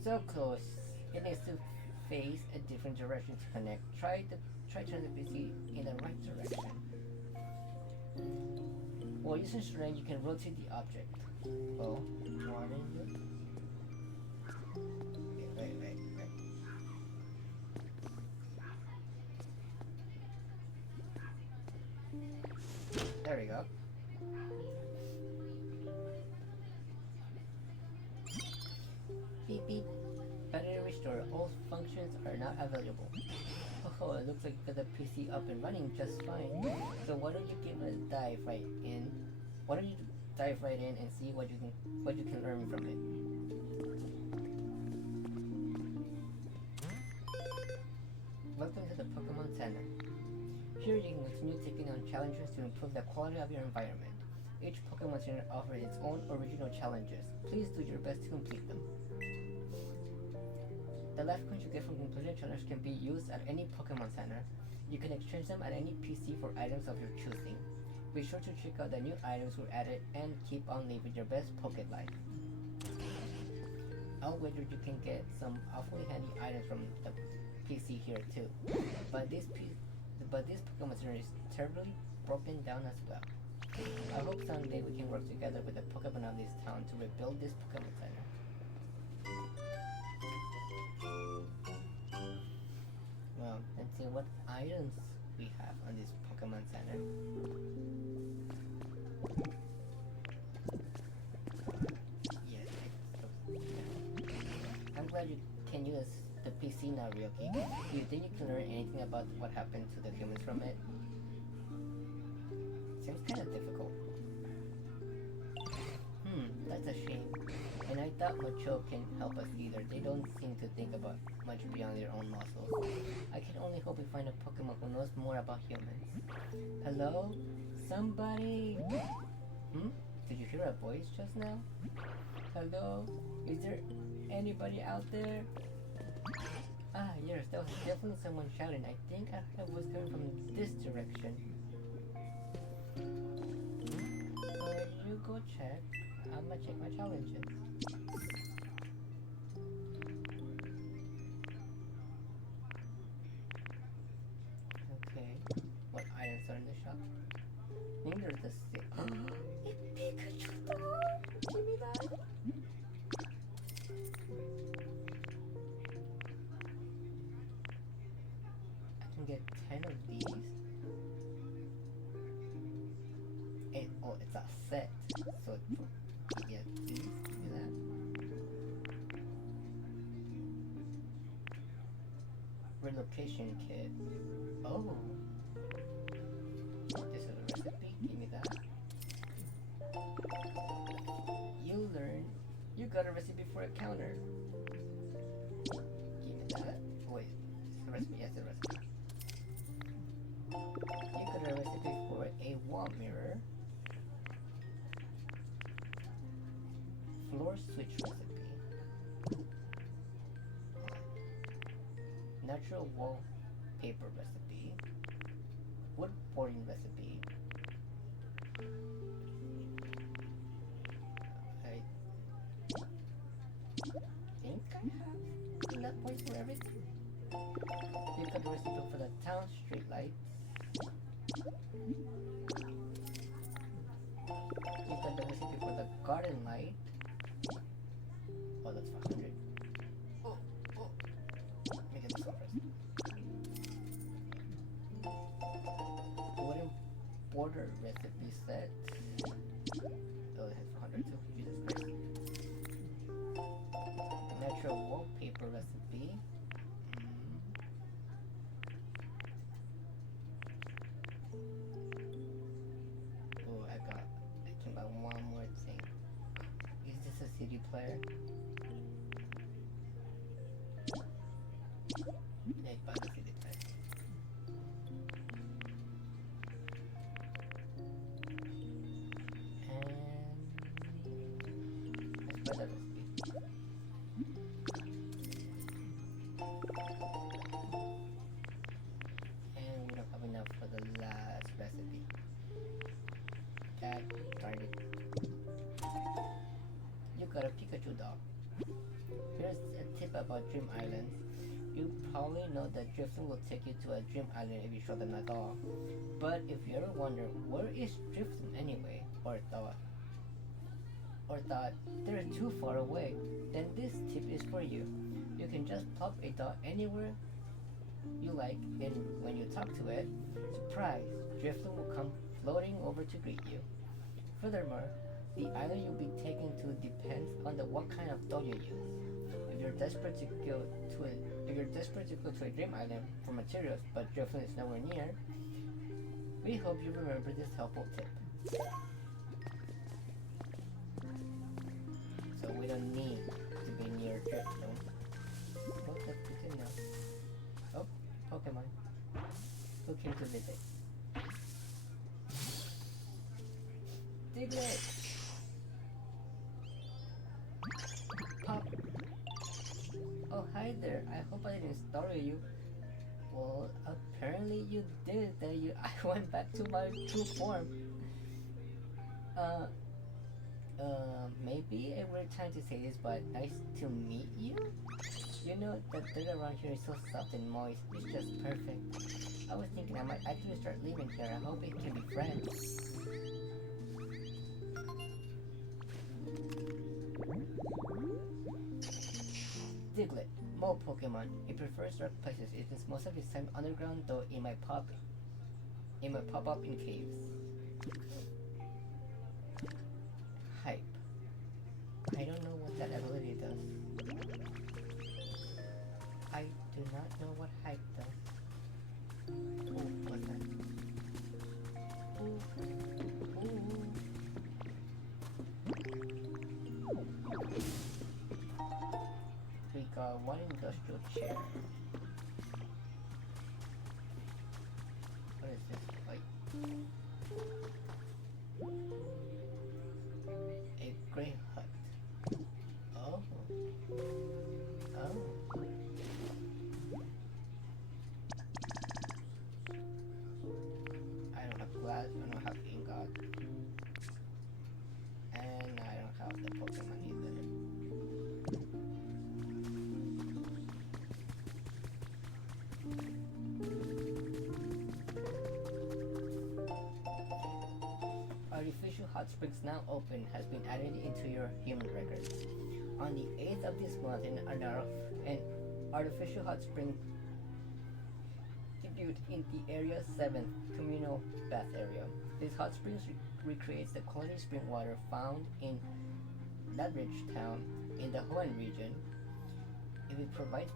So close. It needs to face a different direction to connect. Try turn the PC in the right direction. While using strength, you can rotate the object. Oh, what is it? Wait. There we go. Beep beep. Battery restored. All functions are now available. Oh, it looks like you got the PC up and running just fine. So why don't you give it a dive right in? Why don't you dive right in and see what you can learn from it? Welcome to the Pokemon Center. Here you can continue taking on challenges to improve the quality of your environment. Each Pokemon Center offers its own original challenges. Please do your best to complete them. The life coins you get from completing challenges can be used at any Pokemon Center. You can exchange them at any PC for items of your choosing. Be sure to check out the new items we added and keep on living your best Poké life. I'll wager you can get some awfully handy items from the PC here too. But this Pokemon Center is terribly broken down as well. I hope someday we can work together with the Pokemon of this town to rebuild this Pokemon Center. Well, let's see what items we have on this Pokemon Center. Yes, I'm glad you can use the PC now, Ryoki. Do you think you can learn anything about what happened to the humans from it? Seems kind of difficult. That's a shame. And I doubt Macho can help us either. They don't seem to think about much beyond their own muscles. I can only hope we find a Pokemon who knows more about humans. Hello? Somebody? Did you hear a voice just now? Hello? Is there anybody out there? Ah, yes, that was definitely someone shouting. I think I was coming from this direction. You go check. I'm gonna check my challenges. Okay. What items are in the shop? I think there's the six. Pikachu doll! Give me that! I can get 10 of these. It's a set. So, yes. relocation kit. Oh. This is a recipe. Give me that. You learn. You got a recipe for a counter. Give me that. Wait. It's a recipe. Yes, it's a recipe. You got a recipe for a wall mirror. Floor switch recipe. Natural wallpaper recipe. Wood boarding recipe. I think I have enough points for everything. You got a recipe for the town street lights. You got the recipe for the garden light. Oh, that's 500. Oh. Let me get this one first. Wooden border recipe set. Oh, it has 400 too. Jesus Christ. Natural wallpaper recipe. Oh, I can buy one more thing. Is this a CD player? Let's buy the CD player. And let's buy the recipe. And we don't have enough for the last recipe. God darn it. You got a Pikachu dog. Here's a tip about Dream Islands. You probably know that drifting will take you to a dream island if you show them at all. But if you ever wonder where is drifting anyway, or thought they're too far away, then this tip is for you. You can just plop a dot anywhere you like, and when you talk to it, surprise, drifting will come floating over to greet you. Furthermore, the island you'll be taken to depends on what kind of dot you use. If you're desperate to go to a dream island for materials, but drifting is nowhere near, we hope you remember this helpful tip. So we don't need to be near driftstone. Oh, that's good to know. Oh, Pokemon. Who came to visit? Diglett! Pop! Oh, hi there. I hope I didn't startle you. Well, apparently you did. I went back to my true form. Maybe a weird time to say this, but nice to meet you? You know, the dirt around here is so soft and moist. It's just perfect. I was thinking I might actually start living here. I hope we can be friends. Diglett, mole Pokemon. He prefers dark places. It spends most of his time underground, though it might pop up in caves. Hype. I don't know what that ability does. I do not know what hype does. Ooh, what's that? Ooh. We got one industrial chair. What is this? Like a gray hut. Oh. I don't have glass, I don't have ingot. And I don't have the Pokemon either. Artificial hot springs now open has been added into your human records. On the 8th of this month, an artificial hot spring debuted in the Area 7 communal bath area. This hot springs recreates the quality spring water found in Ladridge town in the Hoenn region. It provides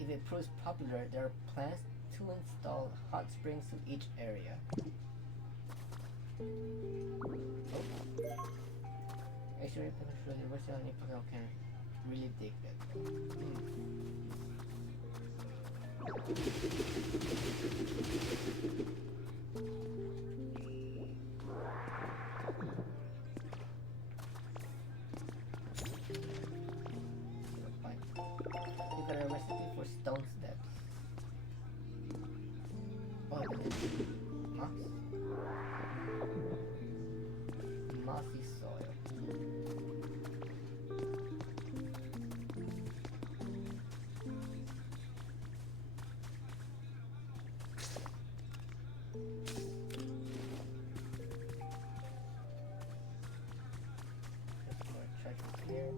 If it proves popular, there are plans to install hot springs to each area. Actually, the University of Nepal can really dig that. Fine. You got a recipe for stone steps. Oh, moss. Mossy soil. More treasures here.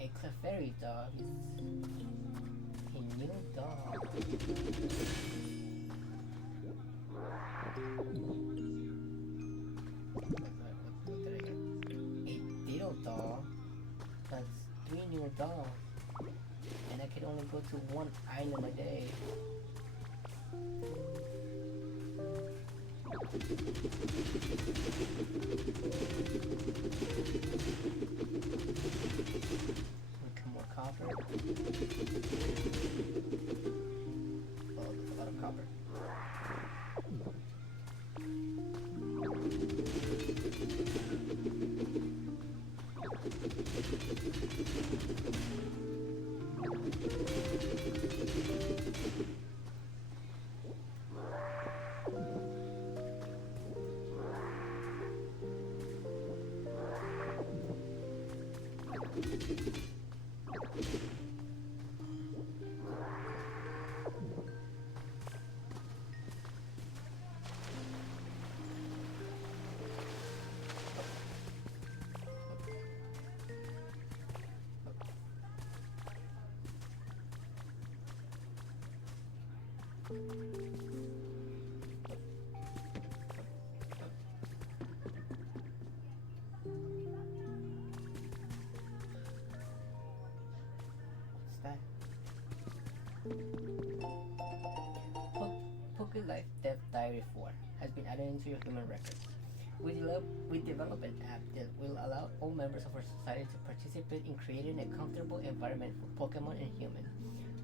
A Clefairy dog is a new dog. What did I get? A Diddle dog. That's 3 new dogs. And I can only go to one island a day. More copper. Oh, there's a lot of copper. What's that? Pocket Life Death Diary 4 has been added into your human records. We developed an app that will allow all members of our society to participate in creating a comfortable environment for Pokemon and humans.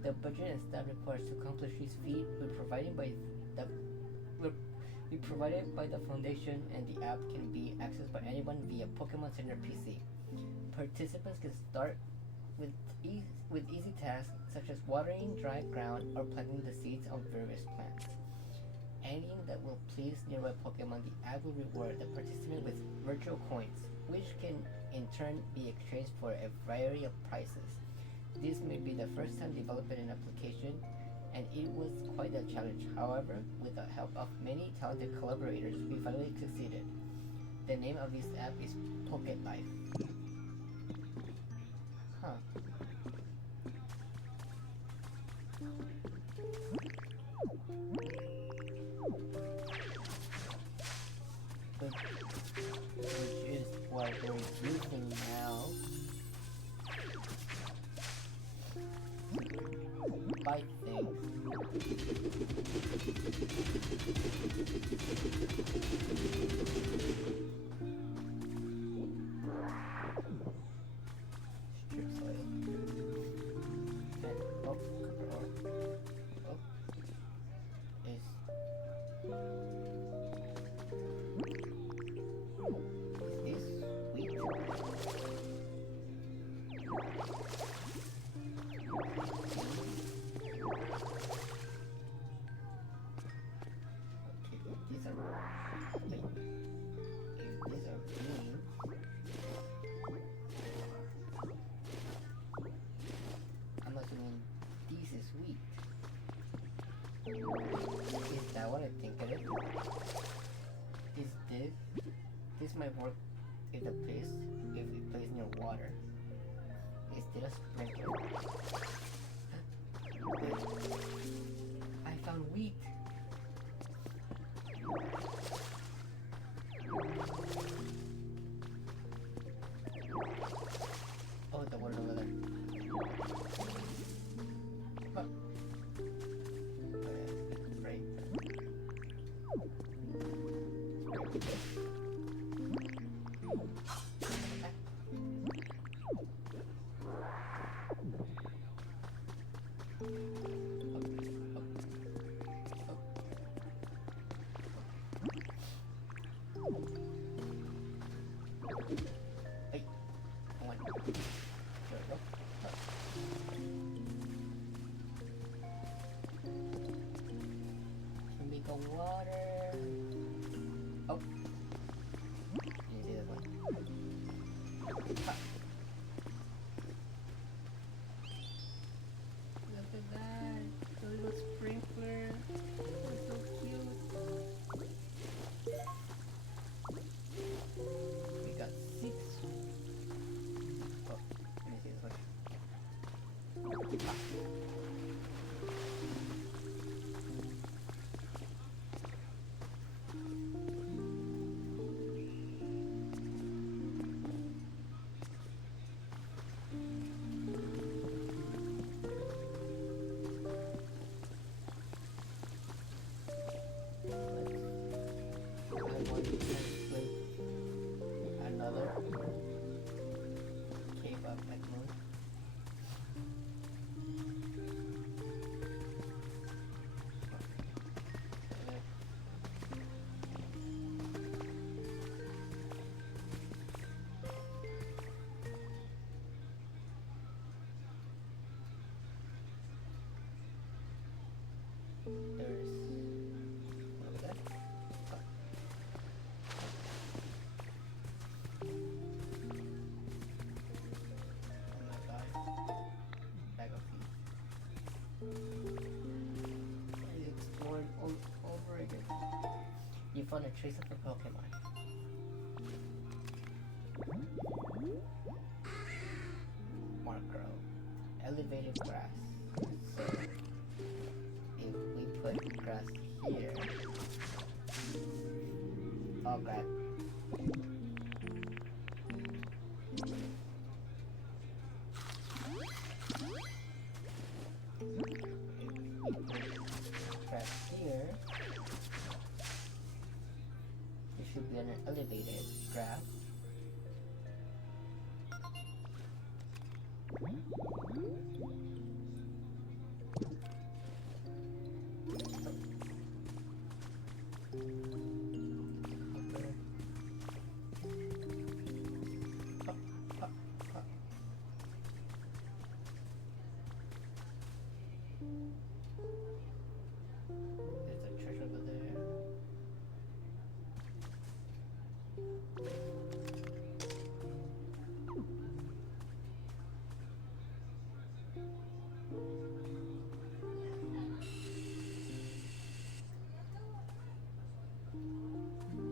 The budget and staff required to accomplish this feat will be provided by the foundation, and the app can be accessed by anyone via Pokemon Center PC. Participants can start with easy tasks such as watering dry ground or planting the seeds of various plants. Anything that will please nearby Pokemon, the app will reward the participant with virtual coins, which can in turn be exchanged for a variety of prices. This may be the first time developing an application, and it was quite a challenge. However, with the help of many talented collaborators, we finally succeeded. The name of this app is Pocket Life. Huh. Which is what we're using now. Bite things. Strip soil. And copper ore. Is this wheat? These are wait. If these are beans, I'm assuming this is wheat. Is that what I think of it? Is this might work if it plays near water. Is it a sprinkler? Wait. I found wheat. Hey, come on. There we go. Can we go water? Oh. You see this one? Ha. Look at that. The little sprinkler. That's so cute. We got 6. Oh, let me see this one. Ha. I want to translate another K-pop at moon. There's what was that? Oh. Oh my god. Bag of feet. I explored all over again. You found a trace of a Pokemon. Markro. Elevated grass. So if we put grass here. Oh god. Grass here. It should be an elevated grass. There's a church over there.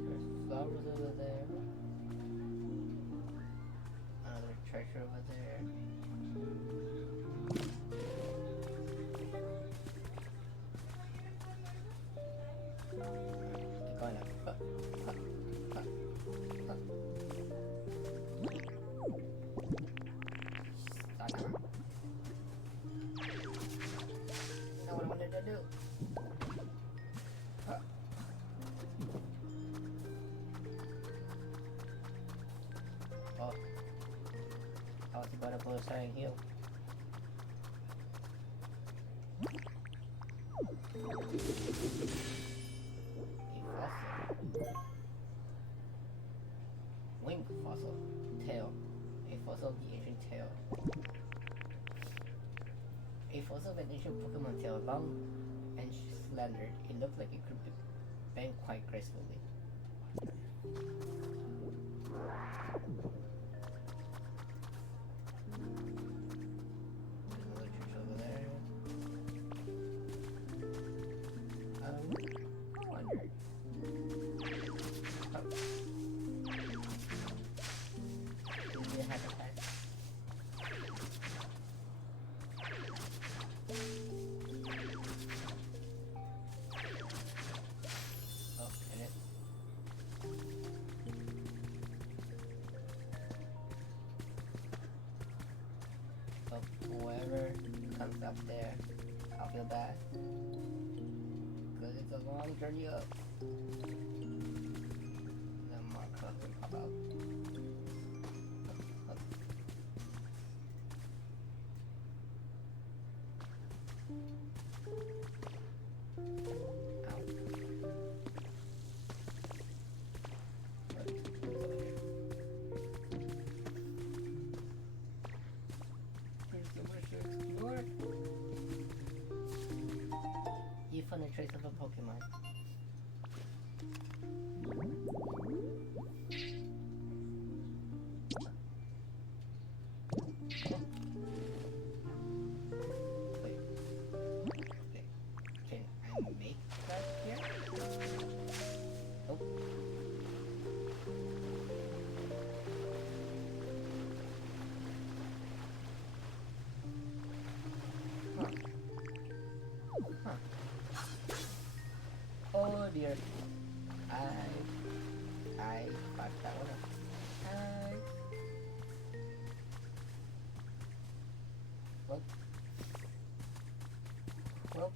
There's flowers over there. Another treasure over there. Keep going up. Stop. You know what I wanted to do? Huh. Oh. I was about to go to Silent Hill. A fossil. Wing fossil. Tail. A fossil of the ancient tail. A fossil of an ancient Pokemon tail, long and slandered. It looked like it could bend quite gracefully. There's another church over there. I wonder. Oh. Do they have a pet? Oh, and it. So whoever comes up there, I'll feel bad. Because it's a long journey up. Then Marco will pop out. Up. Ow. trace of a Pokemon. Wait. Okay. Can I make that here? Nope. Huh. Huh. Oh dear. I fucked that one up. Well. Well.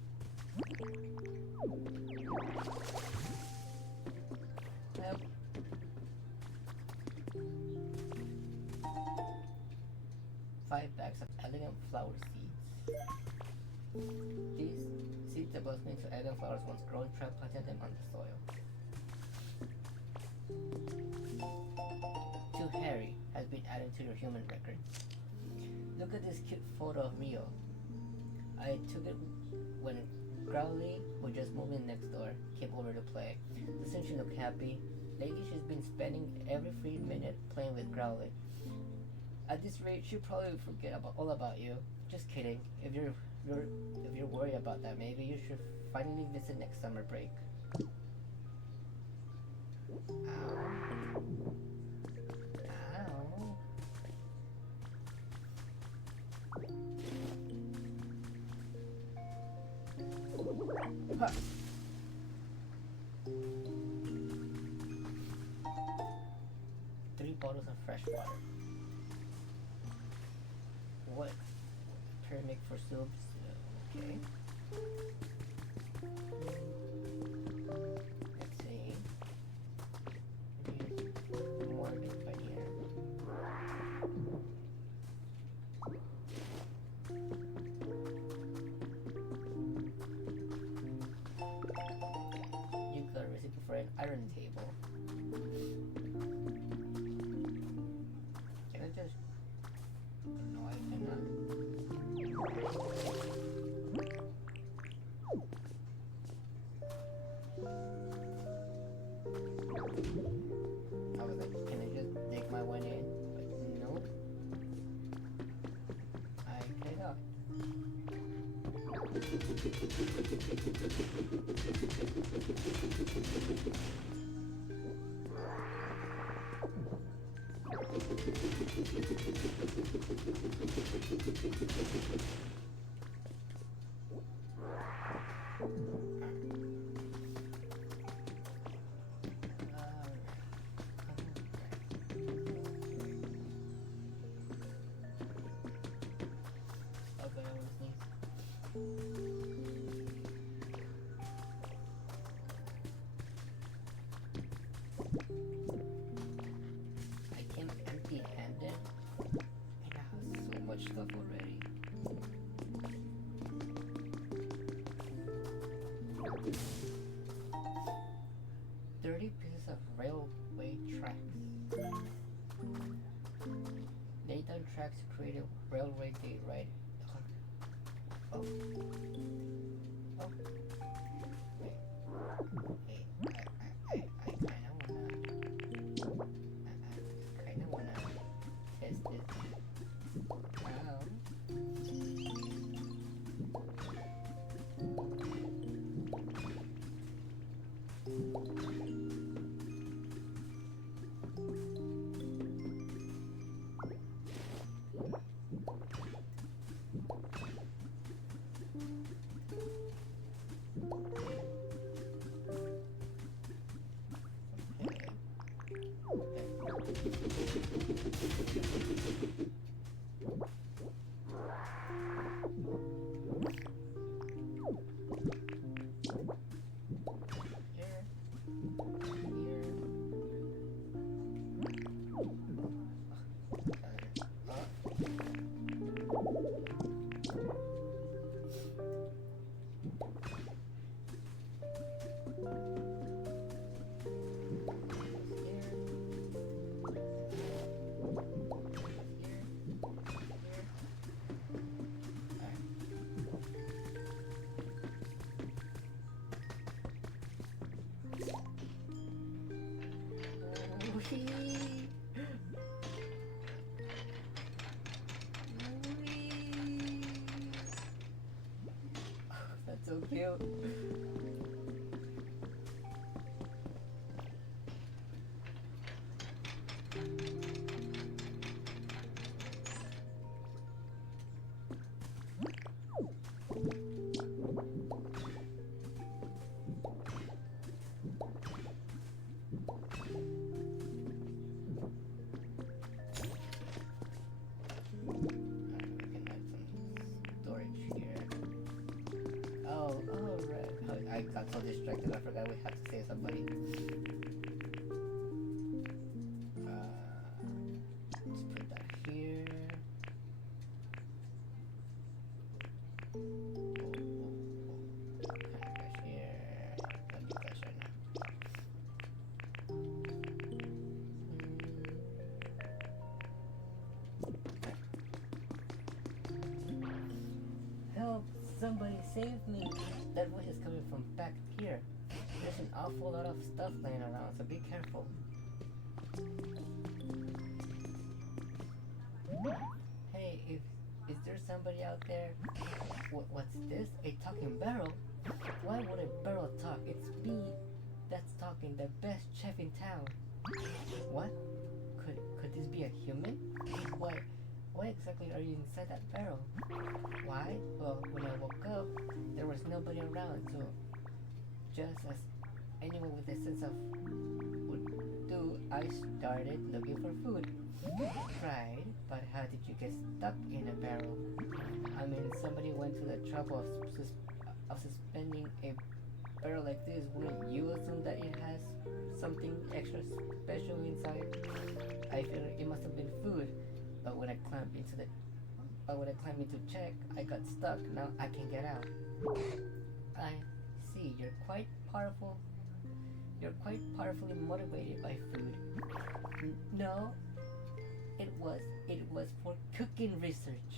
5 bags of elegant flower seeds. These seeds are blossoming into elegant flowers once grown, transplanted them on the soil. To Harry has been added to your human record. Look at this cute photo of Rio. I took it when Growly, who just moved in next door, came over to play. Doesn't she look happy? Lately she's been spending every free minute playing with Growly. At this rate, she'll probably forget all about you. Just kidding. If you're worried about that, maybe you should finally visit next summer break. Ow. Ow. Huh. Three bottles of fresh water. What? Pyramid for soups? Okay. Let's see. Maybe more of it by here. You got a recipe for an iron table. Can I just... No, I cannot. I was like, can I just dig my way in? But nope. I cannot. Okay, I will sneeze. I came empty-handed. I have so much stuff already. $30 pieces of railway tracks. Lay down tracks to create a railway date right. Oh. Oh. Wait. Hey, I kinda wanna test this out. Whee! Whee! That's so cute. We can add some storage here. Oh, right. I got so distracted. I forgot we had to save somebody. Let's put that here. Kind of cash here. Let me cash right now. Help! Somebody save me! That voice is coming from back here. There's an awful lot of stuff laying around, so be careful. Hey, is there somebody out there? What's this? A talking barrel? Why would a barrel talk? It's me that's talking, the best chef in town. What? Could this be a human? Why exactly are you inside that barrel? Why? Well, when I woke up, there was nobody around, so just as anyone with a sense of would do, I started looking for food. Right, but how did you get stuck in a barrel? I mean, somebody went to the trouble of suspending a barrel like this. Wouldn't you assume that it has something extra special inside? I figured it must have been food. But when I climbed into check, I got stuck. Now I can get out. I see. You're quite powerful. You're quite powerfully motivated by food. No, it was for cooking research.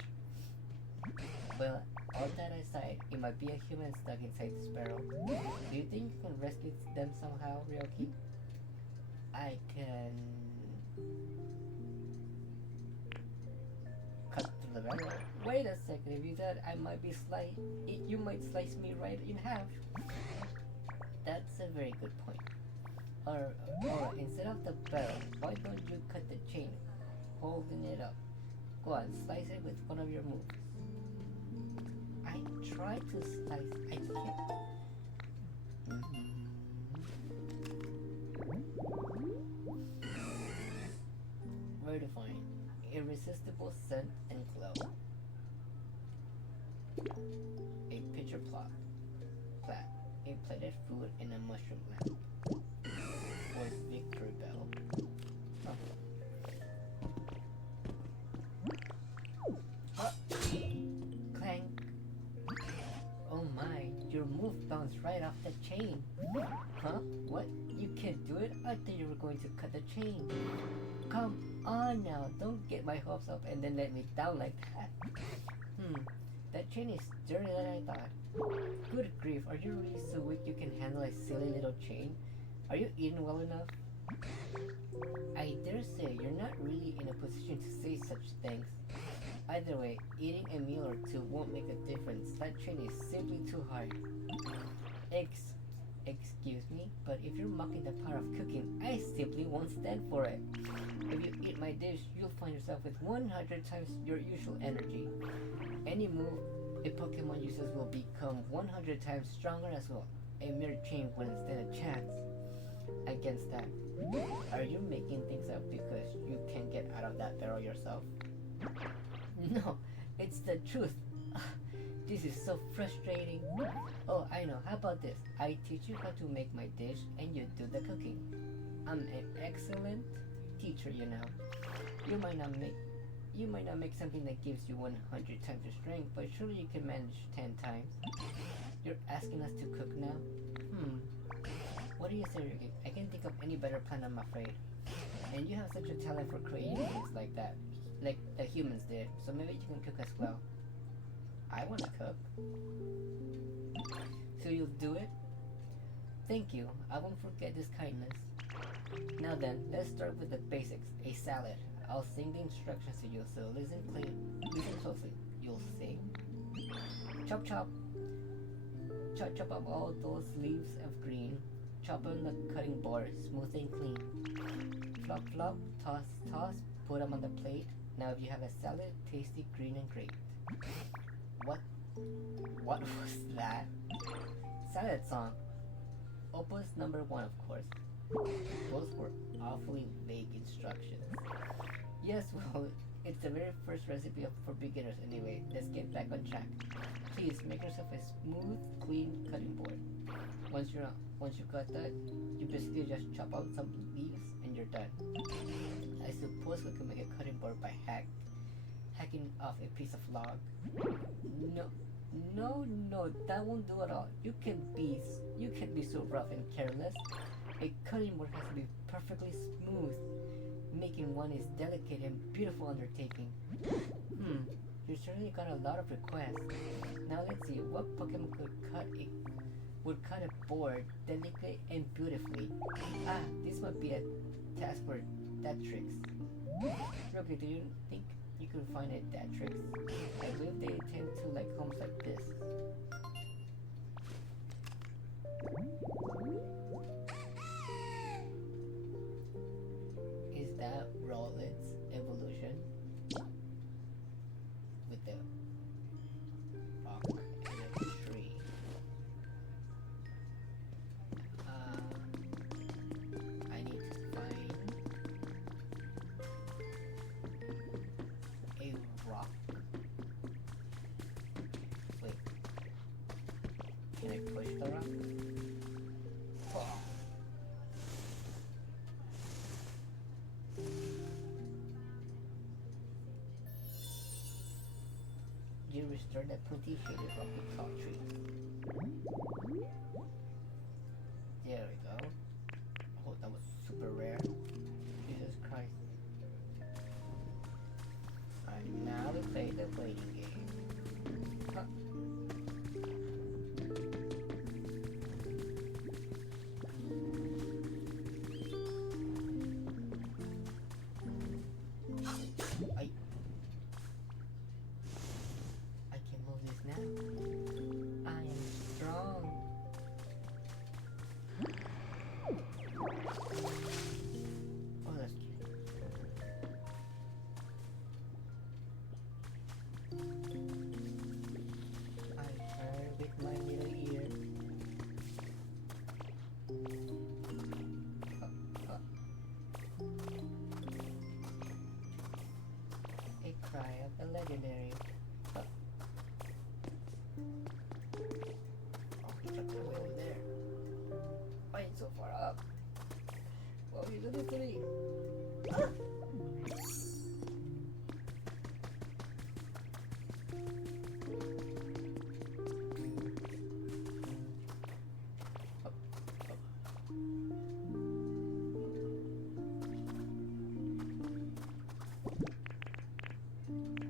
Well, all that aside, it might be a human stuck inside this barrel. Do you think you can rescue them somehow, Ryoki? I can cut through the barrel. Wait a second, if you said I might be you might slice me right in half. That's a very good point. Or instead of the barrel, why don't you cut the chain holding it up? Go on, slice it with one of your moves. I tried to slice, I can't. Where to find irresistible scent and glow. A pitcher plat, a plated food in a mushroom lamp. Voice victory bell. Clank. Oh my, your move bounced right off the chain. Huh? What? You can't do it? I thought you were going to cut the chain. Come on now, don't get my hopes up and then let me down like that. That chain is sturdier than I thought. Good grief, are you really so weak you can handle a silly little chain? Are you eating well enough? I dare say you're not really in a position to say such things. Either way, eating a meal or two won't make a difference. That chain is simply too hard. Excuse me, but if you're mocking the power of cooking, I simply won't stand for it. If you eat my dish, you'll find yourself with 100 times your usual energy. Any move a Pokemon uses will become 100 times stronger as well. A mere chain wouldn't stand a chance against that. Are you making things up because you can't get out of that barrel yourself? No, it's the truth. This is so frustrating. Oh, I know. How about this? I teach you how to make my dish and you do the cooking. I'm an excellent teacher, you know. You might not make something that gives you 100 times your strength, but surely you can manage 10 times. You're asking us to cook now? What do you say, Ricky? I can't think of any better plan, I'm afraid. And you have such a talent for creating things like that, like the humans did, so maybe you can cook as well. I want to cook. So you'll do it? Thank you. I won't forget this kindness. Now then, let's start with the basics. A salad. I'll sing the instructions to you, so listen closely. You'll sing. Chop chop. Chop up all those leaves of green. Chop on the cutting board, smooth and clean. Flop flop, toss, put them on the plate. Now if you have a salad, tasty, green and great. What was that? Salad song. Opus number 1, of course. Those were awfully vague instructions. Yes, well, it's the very first recipe for beginners anyway. Let's get back on track. Please make yourself a smooth, clean cutting board. Once you got that, you basically just chop out some leaves and you're done. I suppose we could make a cutting board by hacking off a piece of log. No, that won't do at all. You can't be so rough and careless. A cutting board has to be perfectly smooth. Making one is delicate and beautiful undertaking. You certainly got a lot of requests. Now let's see, what Pokemon would cut a board delicately and beautifully? This might be a task for Datrix. Rocky, do you think you could find a Datrix? I believe they tend to like homes like this. Is that Rowlet's evolution? With the rock and a tree. I need to find a rock. Wait. Can I push the rock? Oh. You restore the pretty shaded rocky top tree. There we go. Oh, that was super rare. Jesus Christ. Alright, now we play the waiting game. Huh. I can move this now. I am strong. Oh, that's cute. I heard with my little ear. A cry of the legendary. Oh, he took me way over there. Why ain't so far up? What are you doing to me?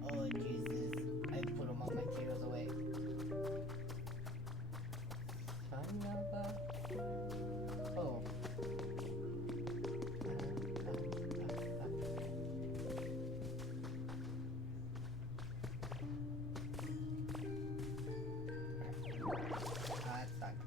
Oh Jesus, I put all my materials away. Son of a... Oh. It's done.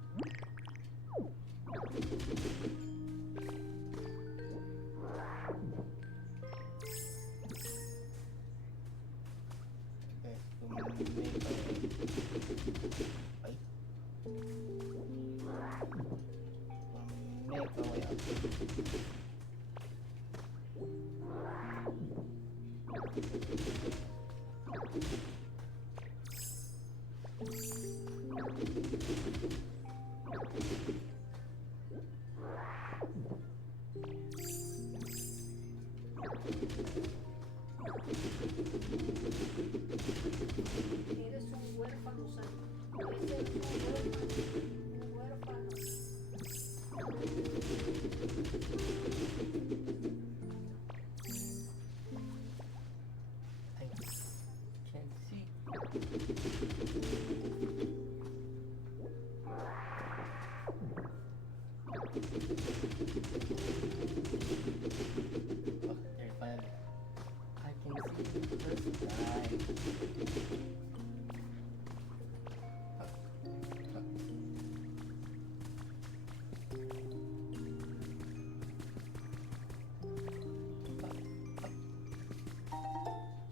Make our way up. Eres un huérfano santo. Eres un huérfano. Un huérfano. I can't see.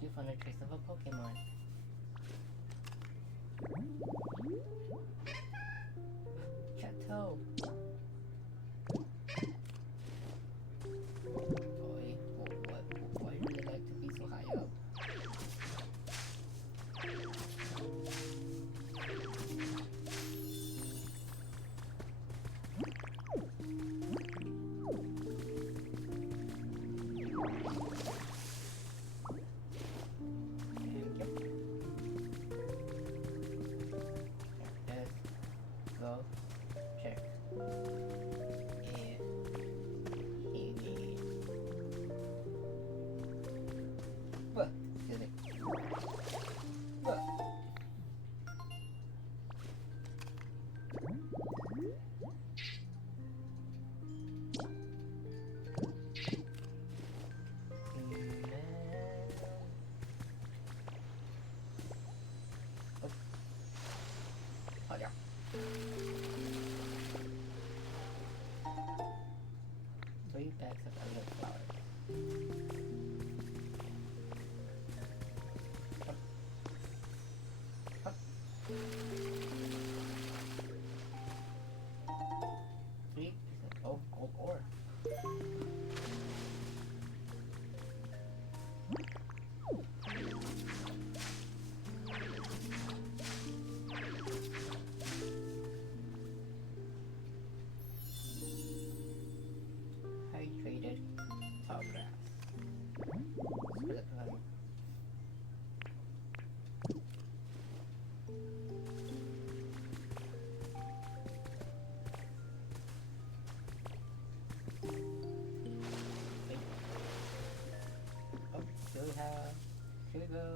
You found a trace of a Pokemon. Chateau. Boy, why do you like to be so high up? Let's go check if he needs. What? Silly. What? Oh yeah. Three bags of other flowers. Hup. Three pieces of gold ore. Hydrated tall grass. Split it from oh, here we have. Here we go.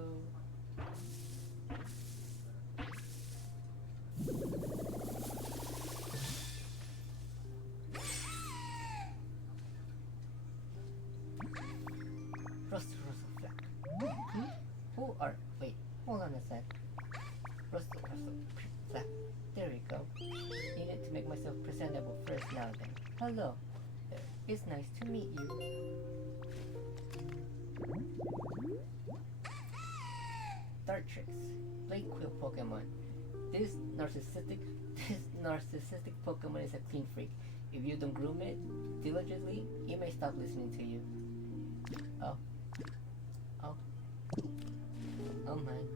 Rustle Flack. Who are. Wait, hold on a sec. Rustle Flack. There we go. Needed to make myself presentable first now then. Hello. There. It's nice to meet you. Dart tricks. Blade Quill Pokemon. This narcissistic Pokemon is a clean freak. If you don't groom it diligently, he may stop listening to you. Oh. Oh. Oh man.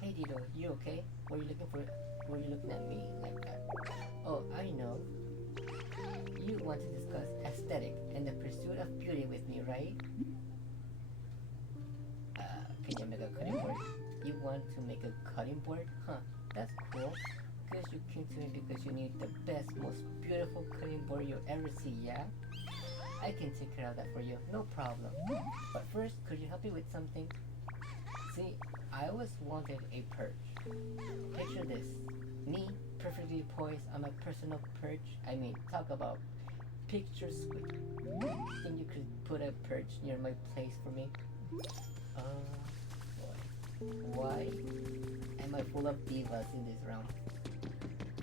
Hey Dido, you okay? Were you looking at me like that? Oh, I know. You want to discuss aesthetic and the pursuit of beauty with me, right? Can you make a cutting board? You want to make a cutting board? Huh, that's cool. Guess you came to me because you need the best, most beautiful cutting board you'll ever see, yeah? I can take care of that for you, no problem. But first, could you help me with something? See, I always wanted a perch. Picture this. Me, perfectly poised on my personal perch. I mean, talk about picture sweet. Think you could put a perch near my place for me? Boy. Why am I full of divas in this realm?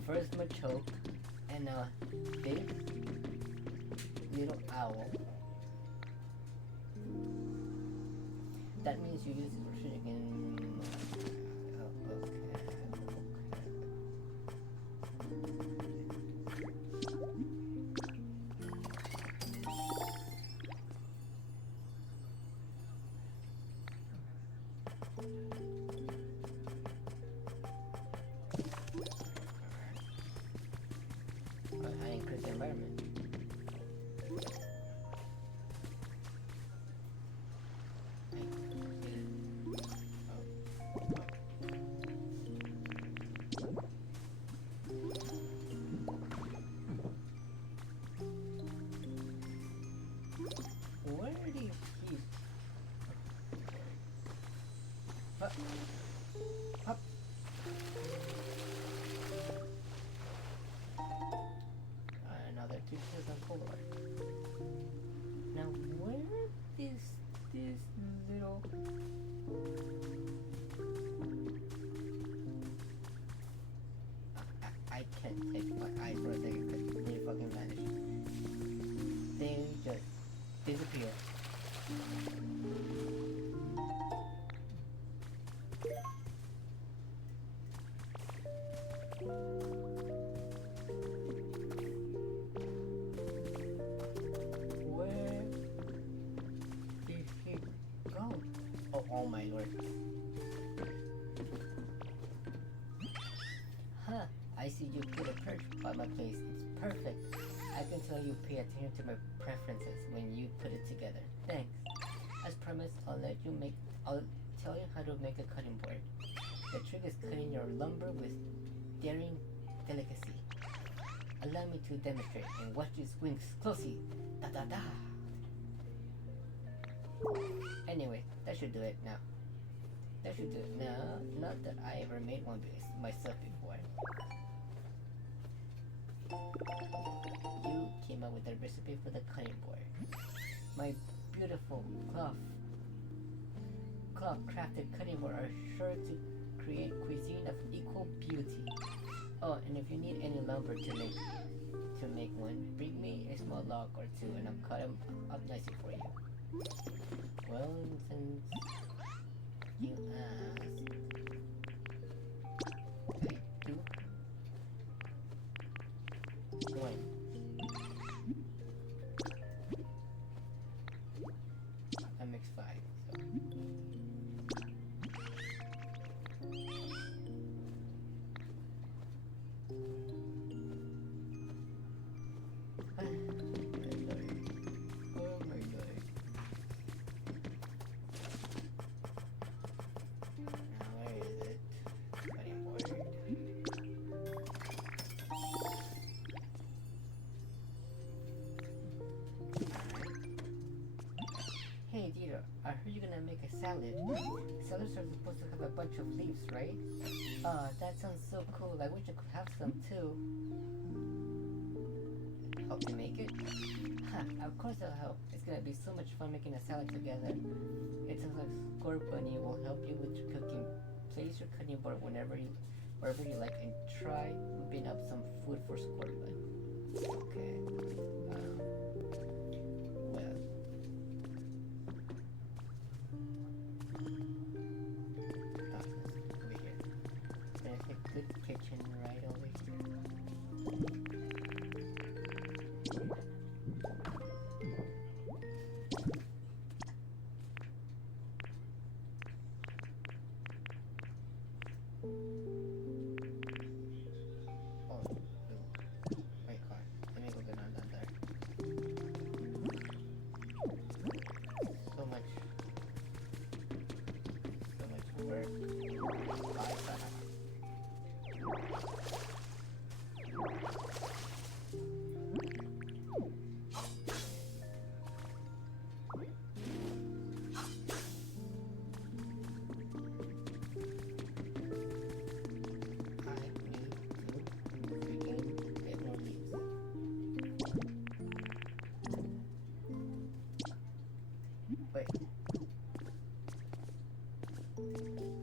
First Machoke, and now this little owl. That means you use it for shooting. Oh, okay. I increase the environment. Where do you keep? Up. Up. Another 2 pieces of gold. Now where is this Oh my lord. Huh, I see you put a perch by my place. It's perfect. I can tell you pay attention to my preferences when you put it together. Thanks. As promised, I'll tell you how to make a cutting board. The trick is cutting your lumber with daring delicacy. Allow me to demonstrate and watch these wings closely. Da da da. Anyway, that should do it now. That should do it now. Not that I ever made one myself before. You came up with a recipe for the cutting board. My beautiful cloth crafted cutting board are sure to create cuisine of equal beauty. Oh, and if you need any lumber to make one, bring me a small log or two and I'll cut them up nicely for you. Well, since you asked, I do one. I mixed 5, so. Hey Dieter, I heard you're gonna make a salad. Salads are supposed to have a bunch of leaves, right? That sounds so cool. I wish I could have some too. Help you make it? Ha, of course I'll help. It's gonna be so much fun making a salad together. It sounds like Squirt Bunny will help you with your cooking. Place your cutting board wherever you like and try whipping up some food for Squirt Bunny. Okay. Well. Over here. There's a good kitchen right over here. Wait.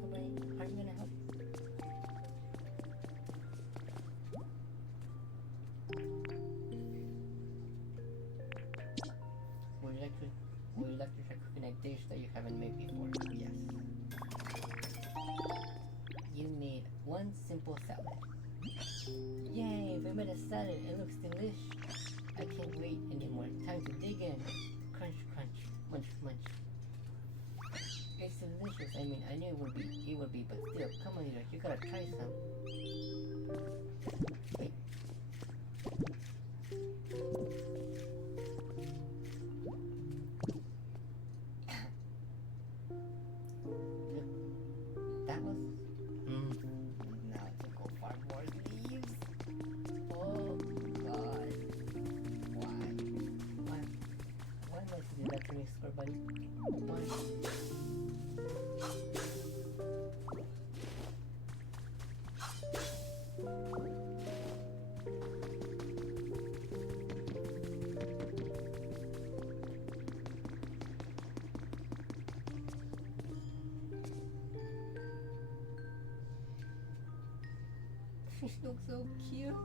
Nobody, are you gonna help? Would you like to try cooking a dish that you haven't made before? Yes. You made one simple salad. Yay, we made a salad. It looks delish. I can't wait anymore. Time to dig in. Crunch, crunch, munch, munch. It's delicious. I mean, I knew it would be, but still, come on, you gotta try some. Wait. That was. Now to go farm more leaves. Oh God. Why must you do that to me, Squirt Bunny? Why? She looks so cute.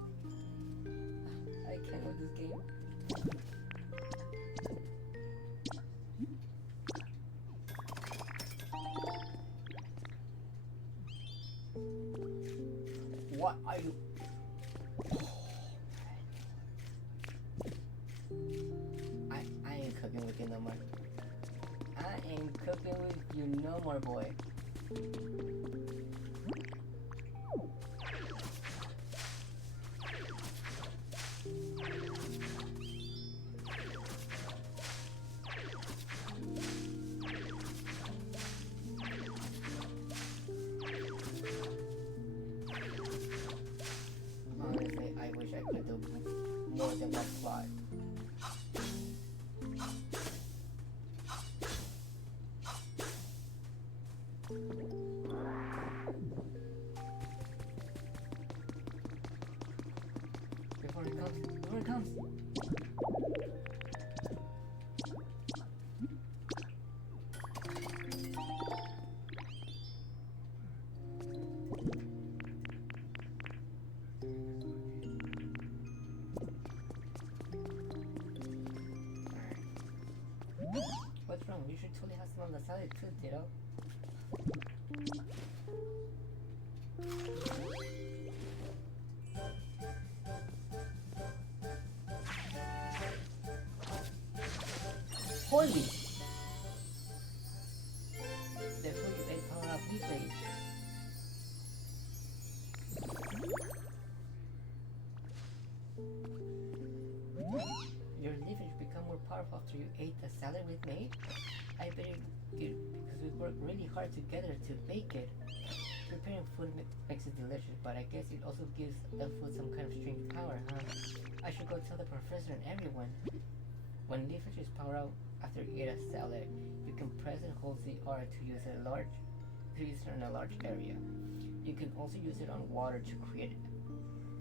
I can't with this game. What are you? I ain't cooking with you no more. I ain't cooking with you no more, boy. Honestly, I wish I could do more than that plot. Before it comes, before it comes! What's wrong? You should totally have some on the salad too, Tito. Holy! The food you ate power up leafage. Your leafage become more powerful after you ate the salad we've made? I bet it because we worked really hard together to make it. Preparing food makes it delicious, but I guess it also gives the food some kind of strange power, huh? I should go tell the professor and everyone. When leafage is powered out after you eat a salad, you can press and hold the R to use it in a large area. You can also use it on water to create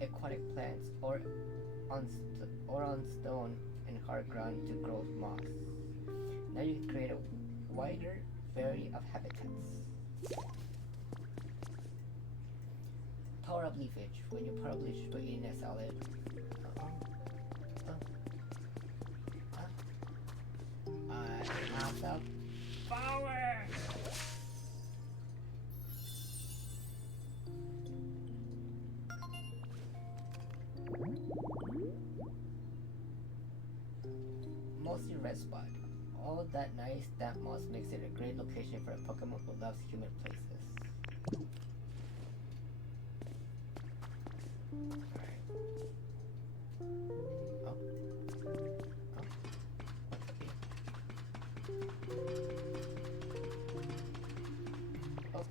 aquatic plants, or on stone and hard ground to grow moss. Now you can create a wider variety of habitats. Power up leafage. When you power up leafage by eating a salad. I have the power! Mostly red spot. All that nice damp moss makes it a great location for a Pokemon who loves humid places. Alright. Oh. Oh.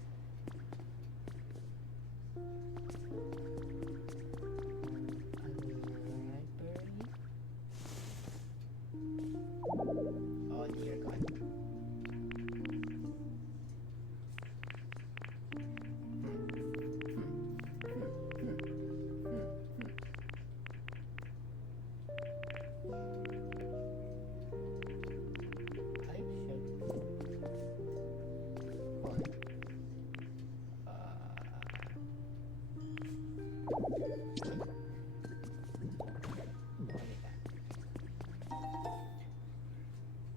Oh dear God.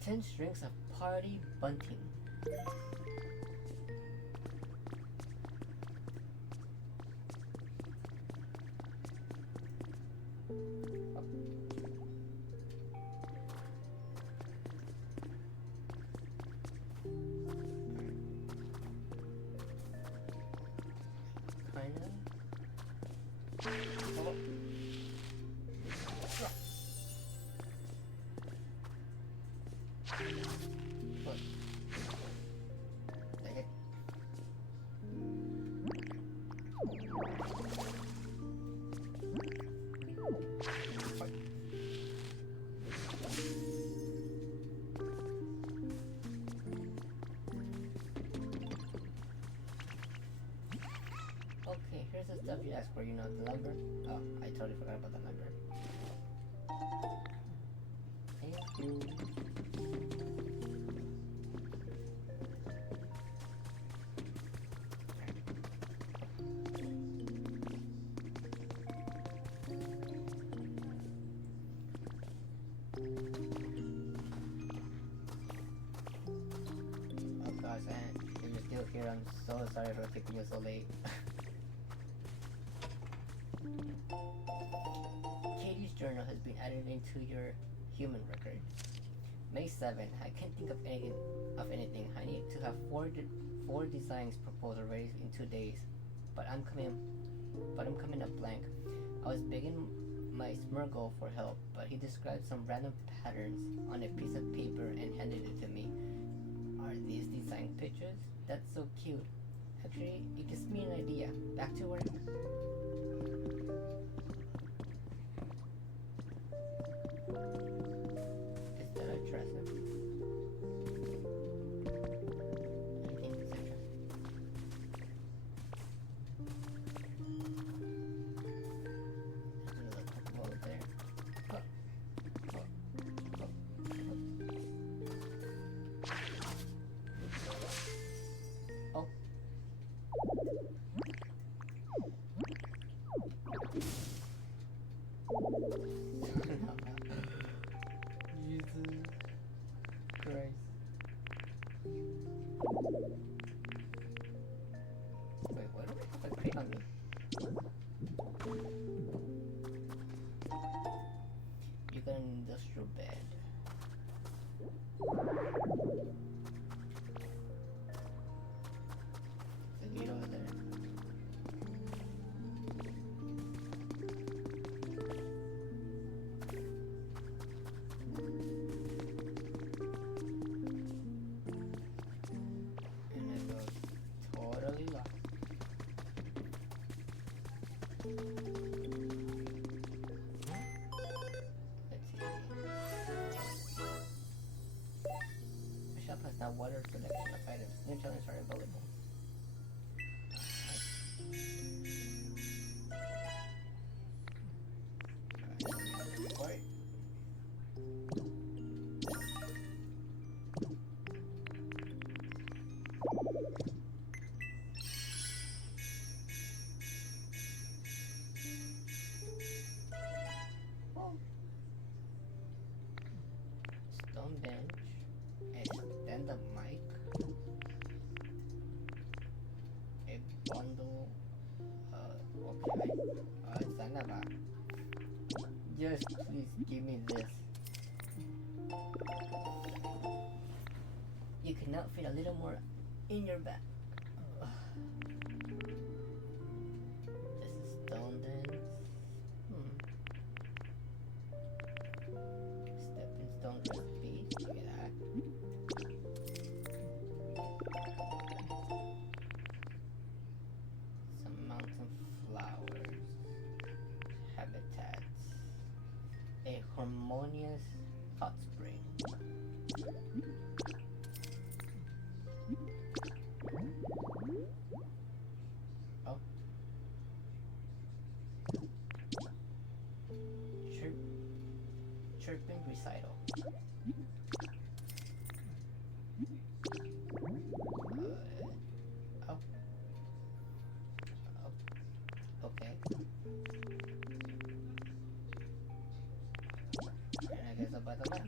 Ten strings of party bunting. Kinda. Oh. What? Dang it. What? Okay, here's the stuff you asked for, you know, the number. Oh, I totally forgot about the number. Thank you. Oh gosh, and if you're still here, I'm so sorry for taking you so late. Katie's journal has been added into your human record. May 7. I can't think of anything. I need to have four designs proposal ready in 2 days. But I'm coming up blank. I was begging my Smurgle for help, but he described some random patterns on a piece of paper and handed it to me. Are these design pictures? That's so cute. Actually, it gives me an idea. Back to work. Is that a dresser? I think it's a dresser. There's another Pokeball there. Huh. Huh. Huh. Oh. Jesus Christ. Wait, why do I have a crate on me? You got an industrial bed. There's a gate over there. And it goes totally locked. Let's see. The shop has now wider selection of items. New challenges are available. Alright. Stone bench. Extend the mic. A bundle. Okay. Son of a. Just please give me this. You cannot fit a little more in your bag. This is stone dance. Stepping stone recipe. Look at that. Some mountain flowers. Habitats. A harmonious hot spring. Oh. Chirping recital. Oh. Okay. And I guess I'll buy the mic.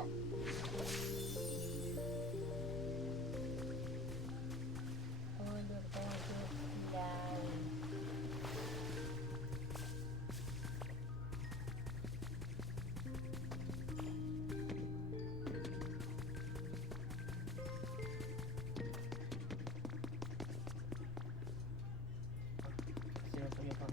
go. Oh, look, that was so loud. Zero from your phone.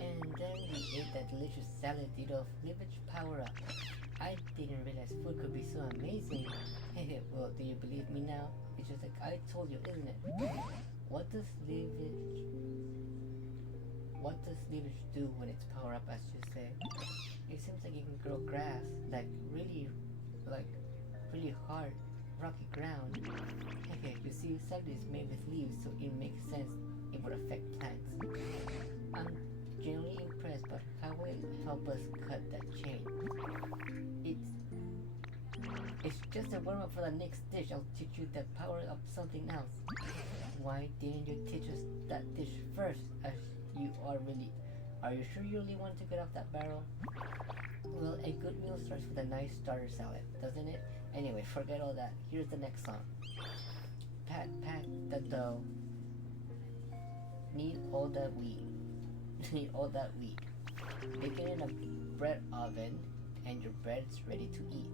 And then we ate that delicious salad of cleavage power up. I didn't realize food could be so amazing. Well, do you believe me now? It's just like I told you, isn't it? What does cleavage do when it's power up, as you say? It seems like you can grow grass, like really hard, rocky ground. You see, salad is made with leaves, so it makes sense it would affect plants. I'm genuinely impressed, but how will it help us cut that chain? It's just a warm up for the next dish. I'll teach you to power up something else. Why didn't you teach us that dish first? Are you sure you really want to get off that barrel? Well, a good meal starts with a nice starter salad, doesn't it? Anyway, forget all that. Here's the next song. Pat, pat the dough. Knead all that wheat. Knead all that wheat. Bake it in a bread oven, and your bread's ready to eat.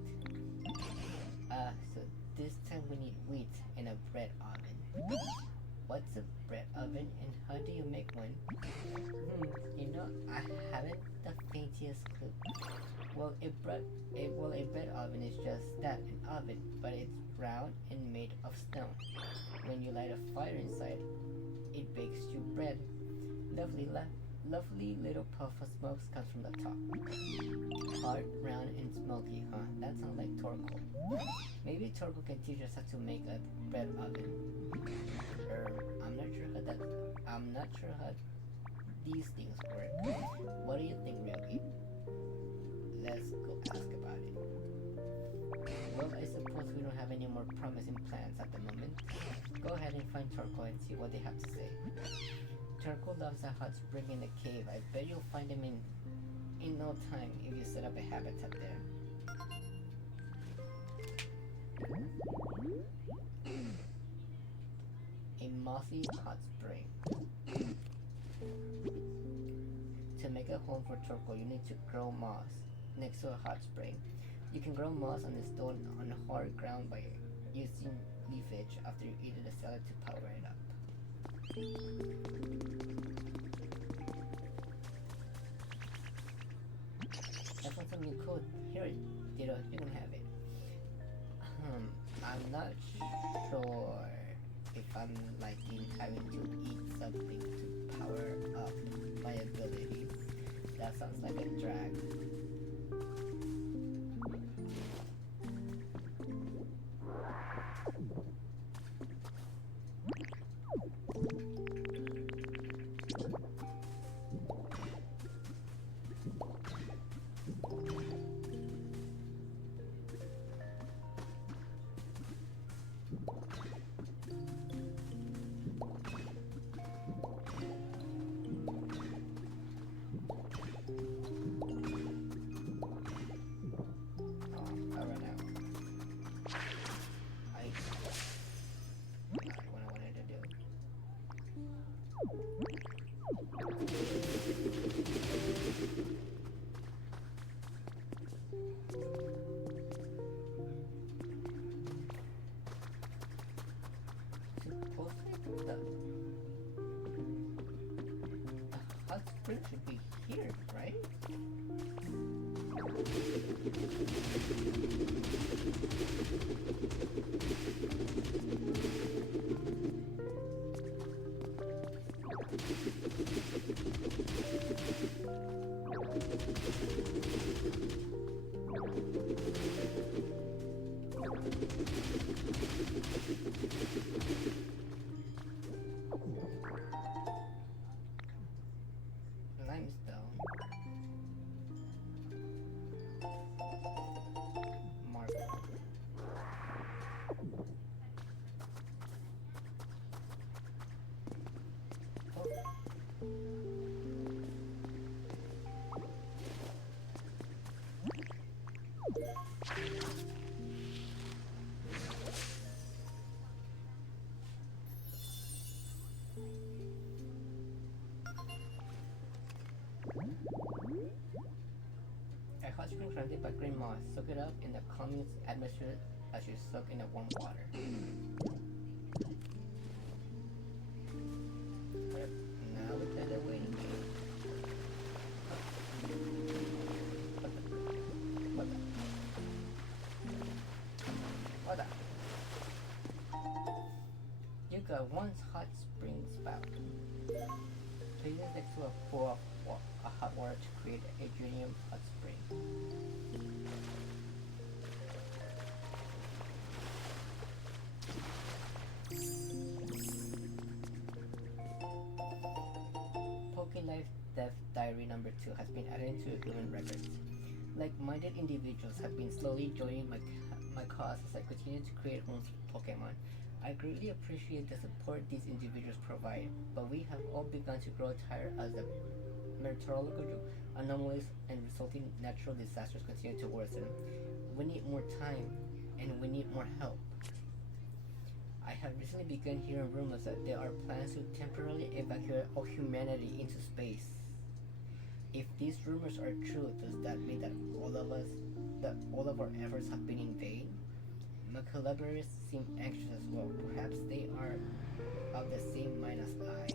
So this time we need wheat in a bread oven. What's a bread oven and how do you make one? I haven't the faintest clue. Well, a bread oven is just that, an oven, but it's round and made of stone. When you light a fire inside, it bakes you bread. Lovely little puff of smoke comes from the top. Hard, round, and smoky, huh? That sounds like Torko. Maybe Torko can teach us how to make a bread oven. I'm not sure how these things work. What do you think, Ryogi? Let's go ask about it. Well, I suppose we don't have any more promising plans at the moment. Go ahead and find Torko and see what they have to say. Turco loves a hot spring in the cave. I bet you'll find him in no time if you set up a habitat there. A mossy hot spring. To make a home for Turco, you need to grow moss next to a hot spring. You can grow moss on the stone on hard ground by using leafage after you eat the salad to power it up. I found something cool. Here it, Ditto, you can have it. I'm not sure if I'm liking having to eat something to power up my abilities. That sounds like a drag. The hot spring should be here, right? Limestone. Marble. A hot spring planted by green moss. Soak it up in the calming atmosphere as you soak in the warm water. Yep, now we play the waiting game. What the? You got one hot spring spout. Place it next to a pool of hot water to create a Adrianium hot spring. Life Death Diary number 2 has been added to human records. Like-minded individuals have been slowly joining my cause as I continue to create homes for Pokemon. I greatly appreciate the support these individuals provide, but we have all begun to grow tired as the meteorological anomalies and resulting natural disasters continue to worsen. We need more time, and we need more help. I have recently begun hearing rumors that there are plans to temporarily evacuate all humanity into space. If these rumors are true, does that mean that all of our efforts have been in vain? My collaborators seem anxious as well. Perhaps they are of the same mind as I.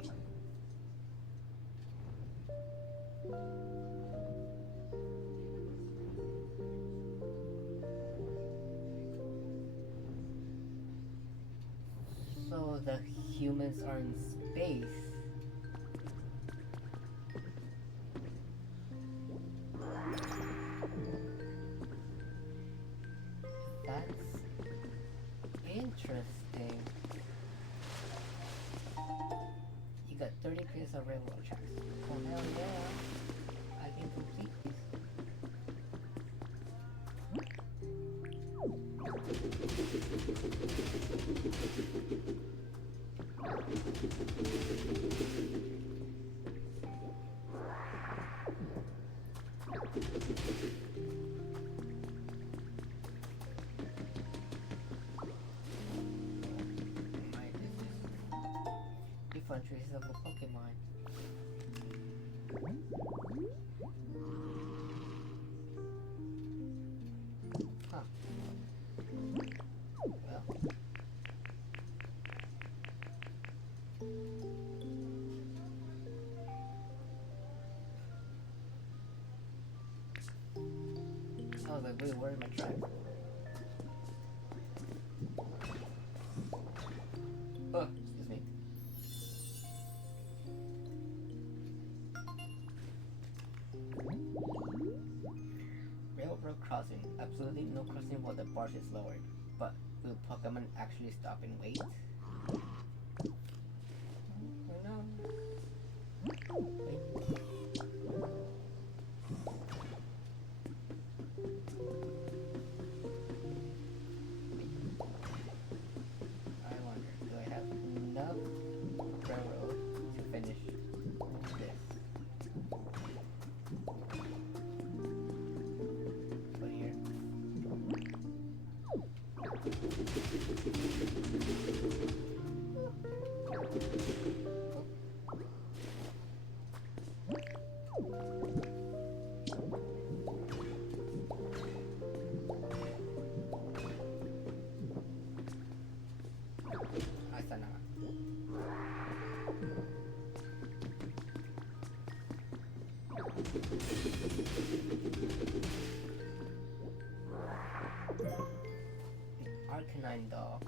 So the humans are in space. That's interesting. You got 30 pieces of railroad tracks. Oh hell yeah! I can complete this. Different traces of the Pokemon. Huh. Well. I was like, wait, where are my tracks? Oh, excuse me. Railroad crossing. Absolutely no crossing while the barge is lowered. But will Pokemon actually stop and wait? No. Wait. I wonder, do I have enough railroad to finish this? Put here. Ahí está nada. Arcanine doll.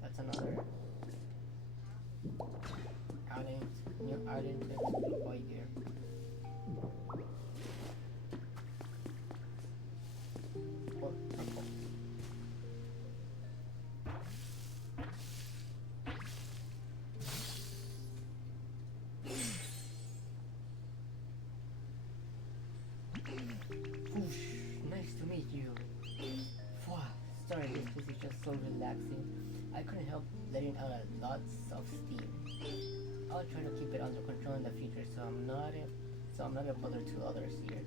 That's another new item to explore here. Or purple. Whoosh, nice to meet you. Wow, sorry, this place is just so relaxing. I couldn't help letting out lots of steam. I'll try to keep it under control in the future, so I'm not a bother to others here.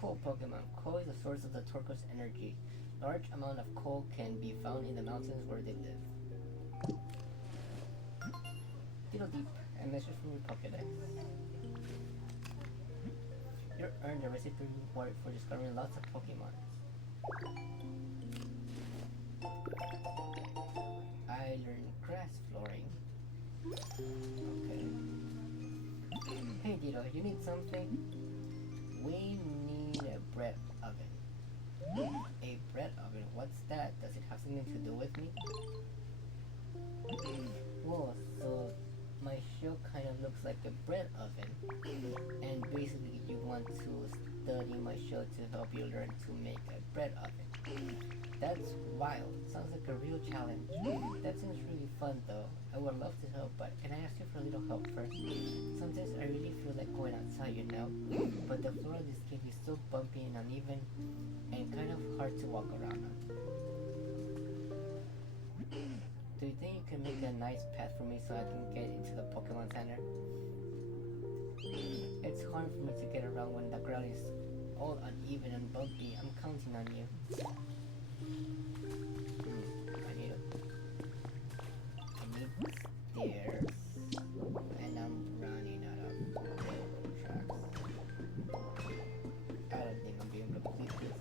Coal Pokemon. Coal is the source of the turquoise energy. Large amount of coal can be found in the mountains where they live. Diddle Deep, a message from your Pokédex. You earned a recipe reward for discovering lots of Pokemon. I learned grass flooring. Okay. Hey Diddle, you need something? We need a bread oven. A bread oven? What's that? Does it have something to do with me? Whoa, so my show kind of looks like a bread oven. And basically you want to study my show to help you learn to make a bread oven. That's wild. Sounds like a real challenge. That seems really fun though. I would love to help, but can I ask you for a little help first? Sometimes I really feel like going outside, you know? But the floor of this cave is so bumpy and uneven and kind of hard to walk around on. Do you think you can make a nice path for me so I can get into the Pokemon Center? It's hard for me to get around when the ground is all uneven and bumpy. I'm counting on you. I need stairs. And I'm running out of tracks. I don't think I'm being able to complete this.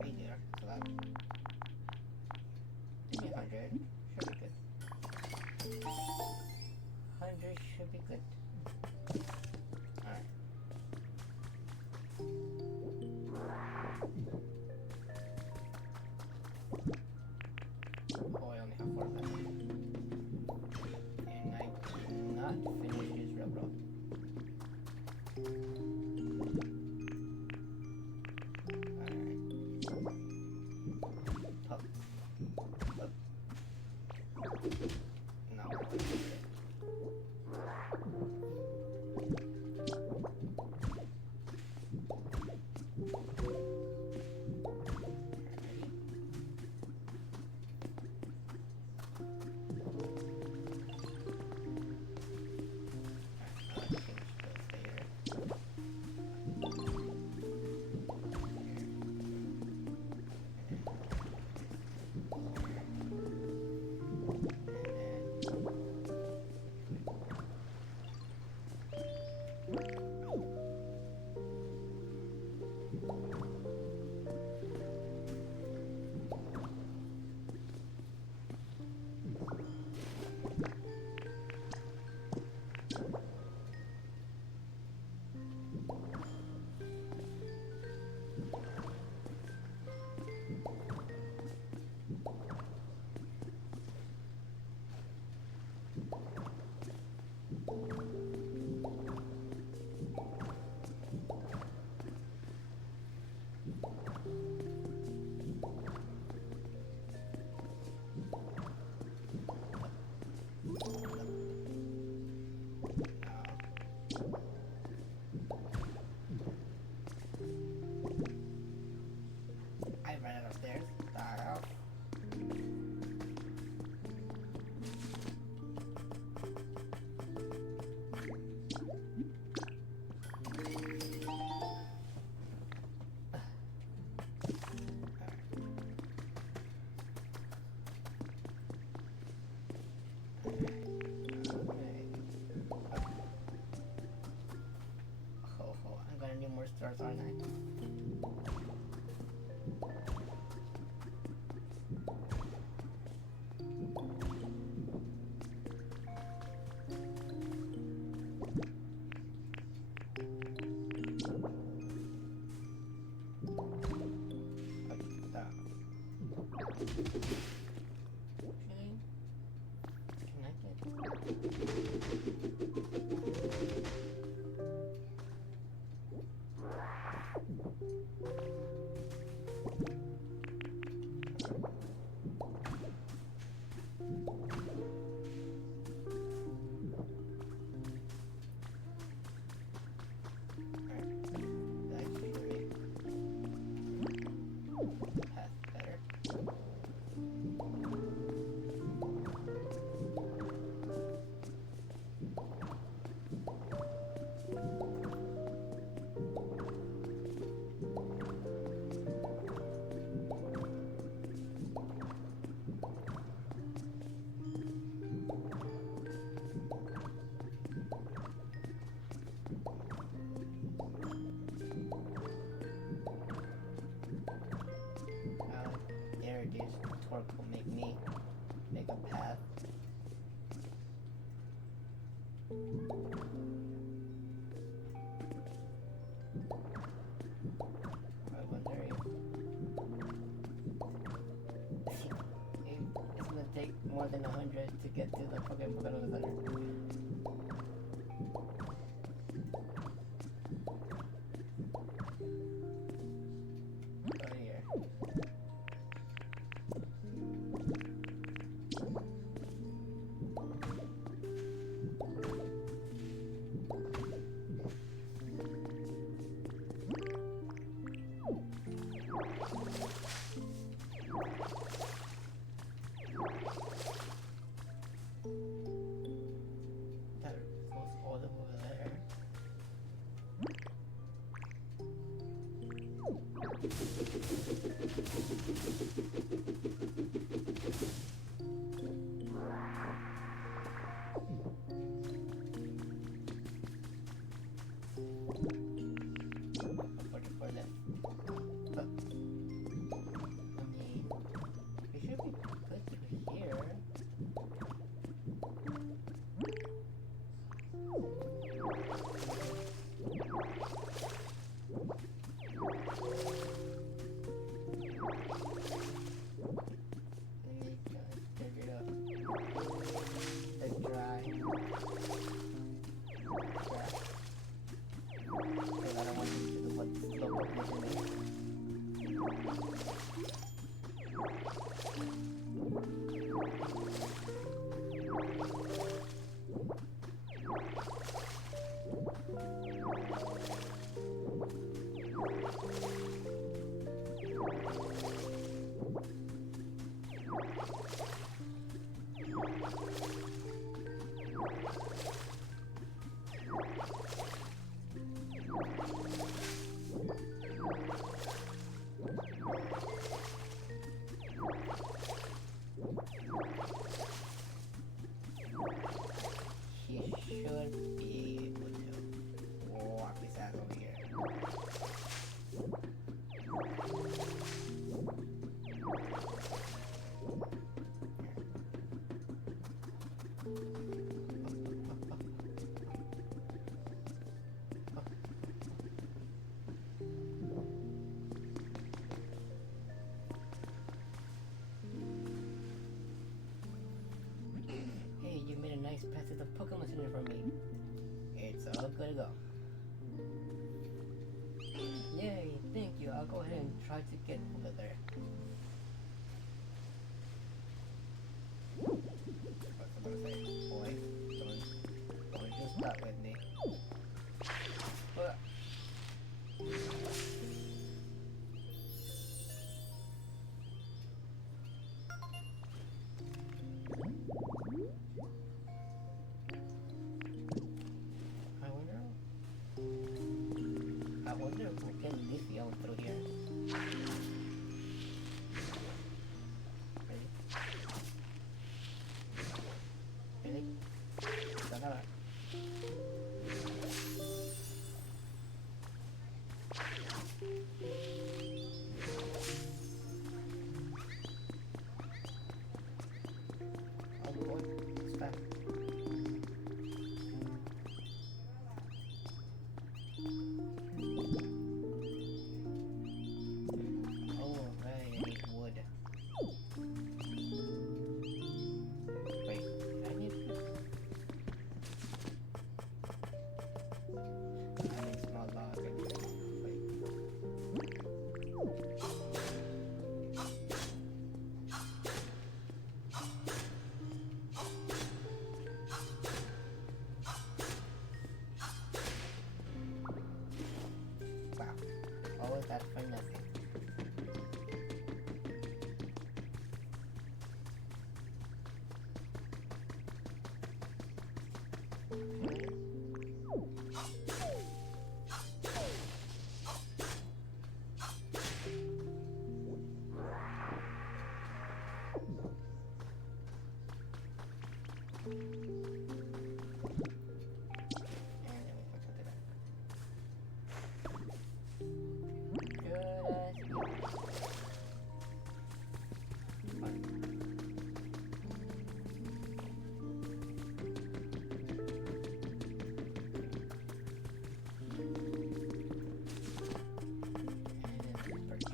Hey there, club. Give me 100. Should be good. 100 should be good. Alright. Oh, I only have 4 left. And I cannot finish this railroad. Alright. Pup. Pup. No. I ran out of stairs. Back out. There it is. Torque will make a path. I wonder if it's gonna take more than 100 to get to the Pokemon Center. That goes all the way over there. For left. But, I mean, we should be good through here. He should be able to walk his ass over here. Hey, you made a nice path to the Pokemon Center for me. It's all good to go. Yay, thank you. I'll go ahead and try to get over there. What's I gonna say? Boy, don't just stop with me. I wonder if we can leave you through here. Ready? Ready? Don't have it. Oh boy, it's fast. Wow, all of that for nothing. And then we put something back. Good as new. Fine. And then perch.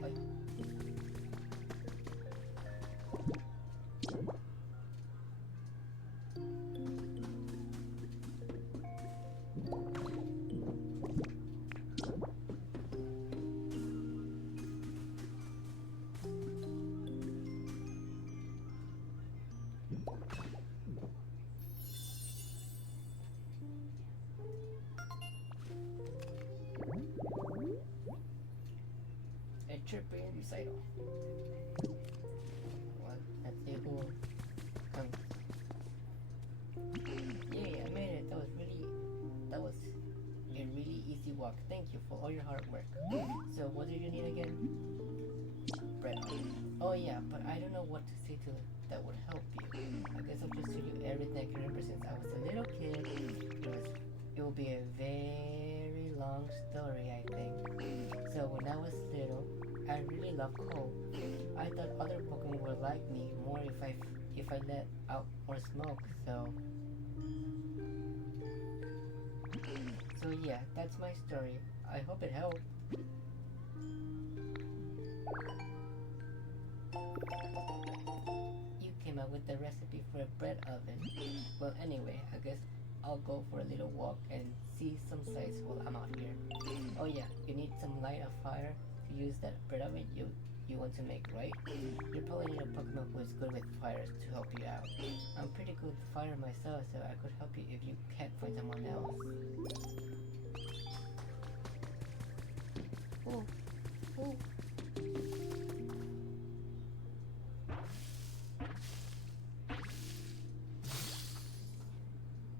Like, a tripping recital. What? That's the whole comes. Yay, I made it. That was a really easy walk. Thank you for all your hard work. So what do you need again? Bread. Oh yeah, but I don't know what to say to that would help you. I guess I'll just tell you everything I can remember since I was a little kid. It will be a very long story, I think. So when I was little, I really loved coal. I thought other Pokemon would like me more if I let out more smoke. So yeah, that's my story. I hope it helped. You came up with the recipe for a bread oven. Well, anyway, I guess I'll go for a little walk and see some sights while I'm out here. Oh yeah, you need some light of fire to use that bread oven you want to make, right? You probably need a Pokemon who is good with fires to help you out. I'm pretty good with fire myself, so I could help you if you can't find someone else. Oh, oh.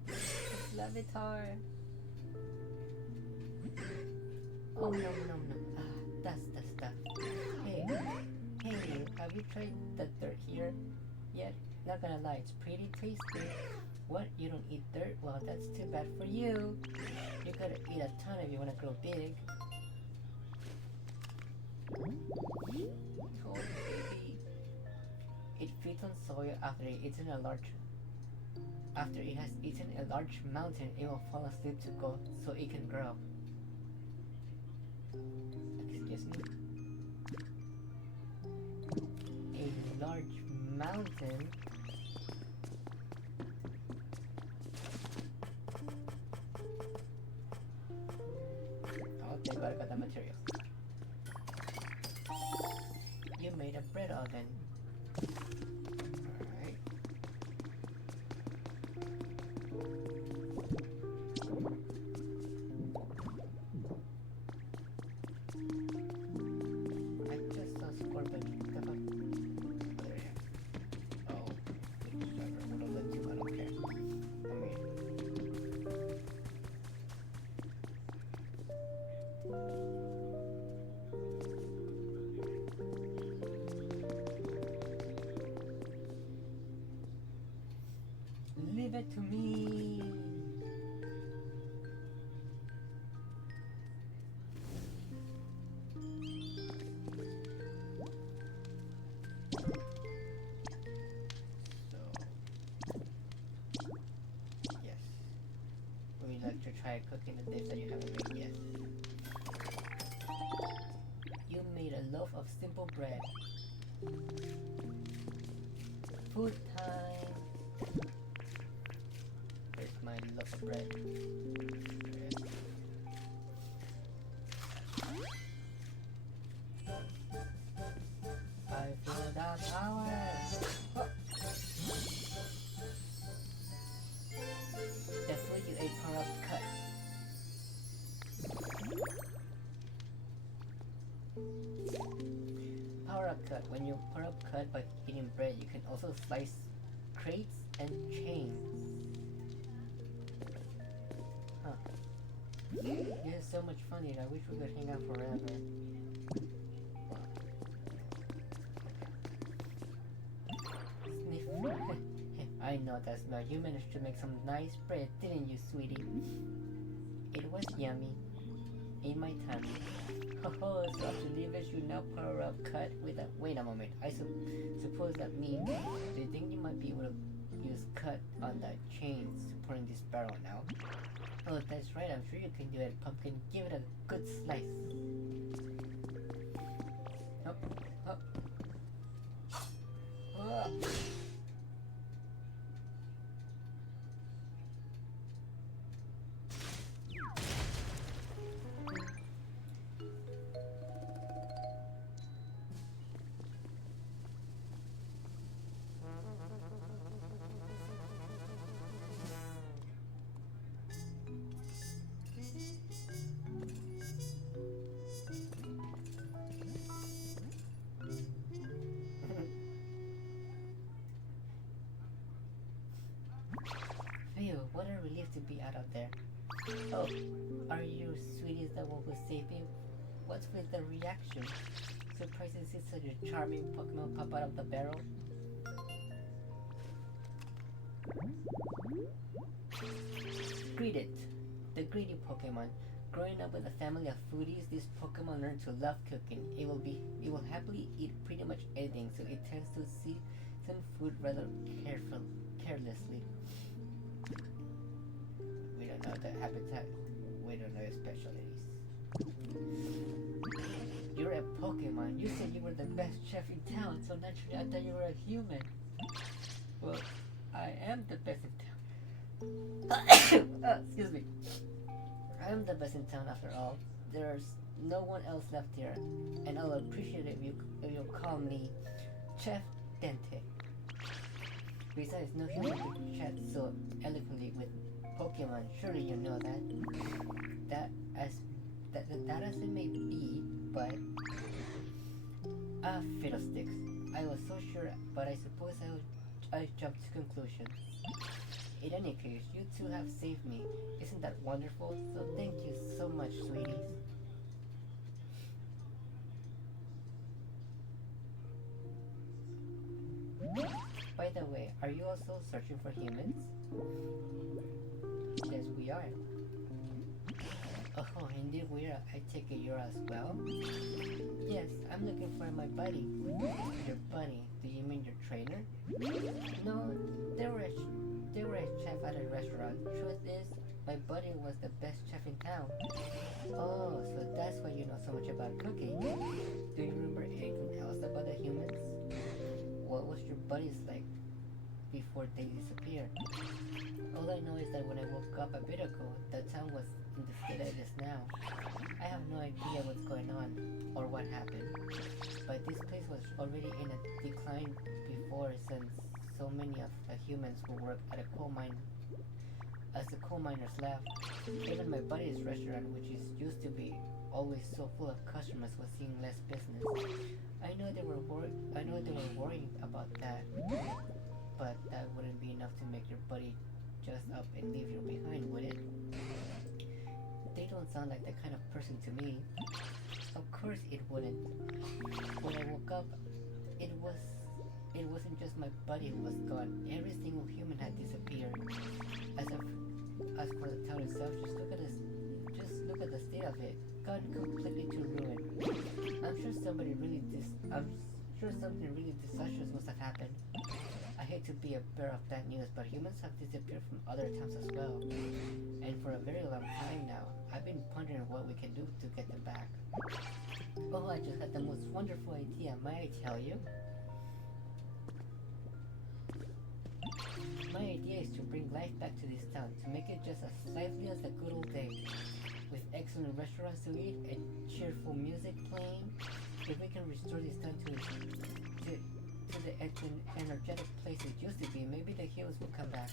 It's Levitar. Oh no no no. That's the stuff. Hey you, have you tried the dirt here yet? Not gonna lie, it's pretty tasty. What? You don't eat dirt? Well, that's too bad for you. You gotta eat a ton if you wanna grow big. Oh baby. It feeds on soil after it has eaten a large mountain. It will fall asleep to go so it can grow. Excuse me. A large mountain. Oh, thank God I got the materials. You made a bread oven. Alright. I just saw Scorpion. The fuck? Oh, there he is. Oh, whatever. What I'll let you, I don't care. I mean, leave it to me. So, yes. Would you like to try cooking a dish that you haven't made yet? You made a loaf of simple bread. Food time. Where's my loaf of bread? I feel the power. Oh. The food you ate power up cut. Power up cut. When you power up cut by eating bread, you can also slice crates and chains. Huh. This is so much fun here. I wish we could hang out forever. Sniff. I know that smell. You managed to make some nice bread, didn't you, sweetie? It was yummy. In my tummy. Oh, so after leavers you now power up cut with a... Wait a moment. I suppose that means... Do you think you might be able to use cut on the chains supporting this barrel now? Oh, that's right. I'm sure you can do it, Pumpkin. Give it a good slice. Up, up. Oh. Phew, what a relief to be out of there. Oh, are you sweeties the one who saved me? What's with the reaction? Surprised to see such a charming Pokemon pop out of the barrel? Greet it! The greedy Pokemon. Growing up with a family of foodies, this Pokemon learned to love cooking. It will happily eat pretty much anything, so it tends to season food rather carelessly. We don't know the habitat. We don't know your specialties. You're a Pokemon. You said you were the best chef in town, so naturally I thought you were a human. Well, I am the best in town. Excuse me. I am the best in town after all. There's no one else left here, and I'll appreciate it if you call me Chef Dente. Besides, no human could chat so eloquently with Pokemon. Surely you know that. That as it may be, but fiddlesticks. I was so sure, but I suppose I jumped to conclusions. In any case, you two have saved me. Isn't that wonderful? So thank you so much, sweeties. By the way, are you also searching for humans? Yes, we are. Oh, indeed we are. I take it you're as well? Yes, I'm looking for my buddy. Your buddy? Do you mean your trainer? No, they were a chef at a restaurant. Truth is, my buddy was the best chef in town. Oh, so that's why you know so much about cooking. Do you remember anything else about the humans? What was your buddies like before they disappeared? All I know is that when I woke up a bit ago, the town was in the state it is now. I have no idea what's going on or what happened, but this place was already in a decline before, since so many of the humans who work at a coal mine, as the coal miners left. Even my buddy's restaurant, which used to be always so full of customers, was seeing less business. I know they were worried about that, but that wouldn't be enough to make your buddy just up and leave you behind, would it? They don't sound like the kind of person to me. Of course it wouldn't. When I woke up, it wasn't just my buddy who was gone. Every single human had disappeared. As for the town itself, just look at the state of it. Gone completely to ruin. I'm sure something really disastrous must have happened. I hate to be a bearer of bad news, but humans have disappeared from other towns as well. And for a very long time now, I've been pondering what we can do to get them back. Oh, I just had the most wonderful idea, may I tell you? My idea is to bring life back to this town, to make it just as lively as the good old days, with excellent restaurants to eat and cheerful music playing. If we can restore this town to the energetic place it used to be, maybe the heroes will come back.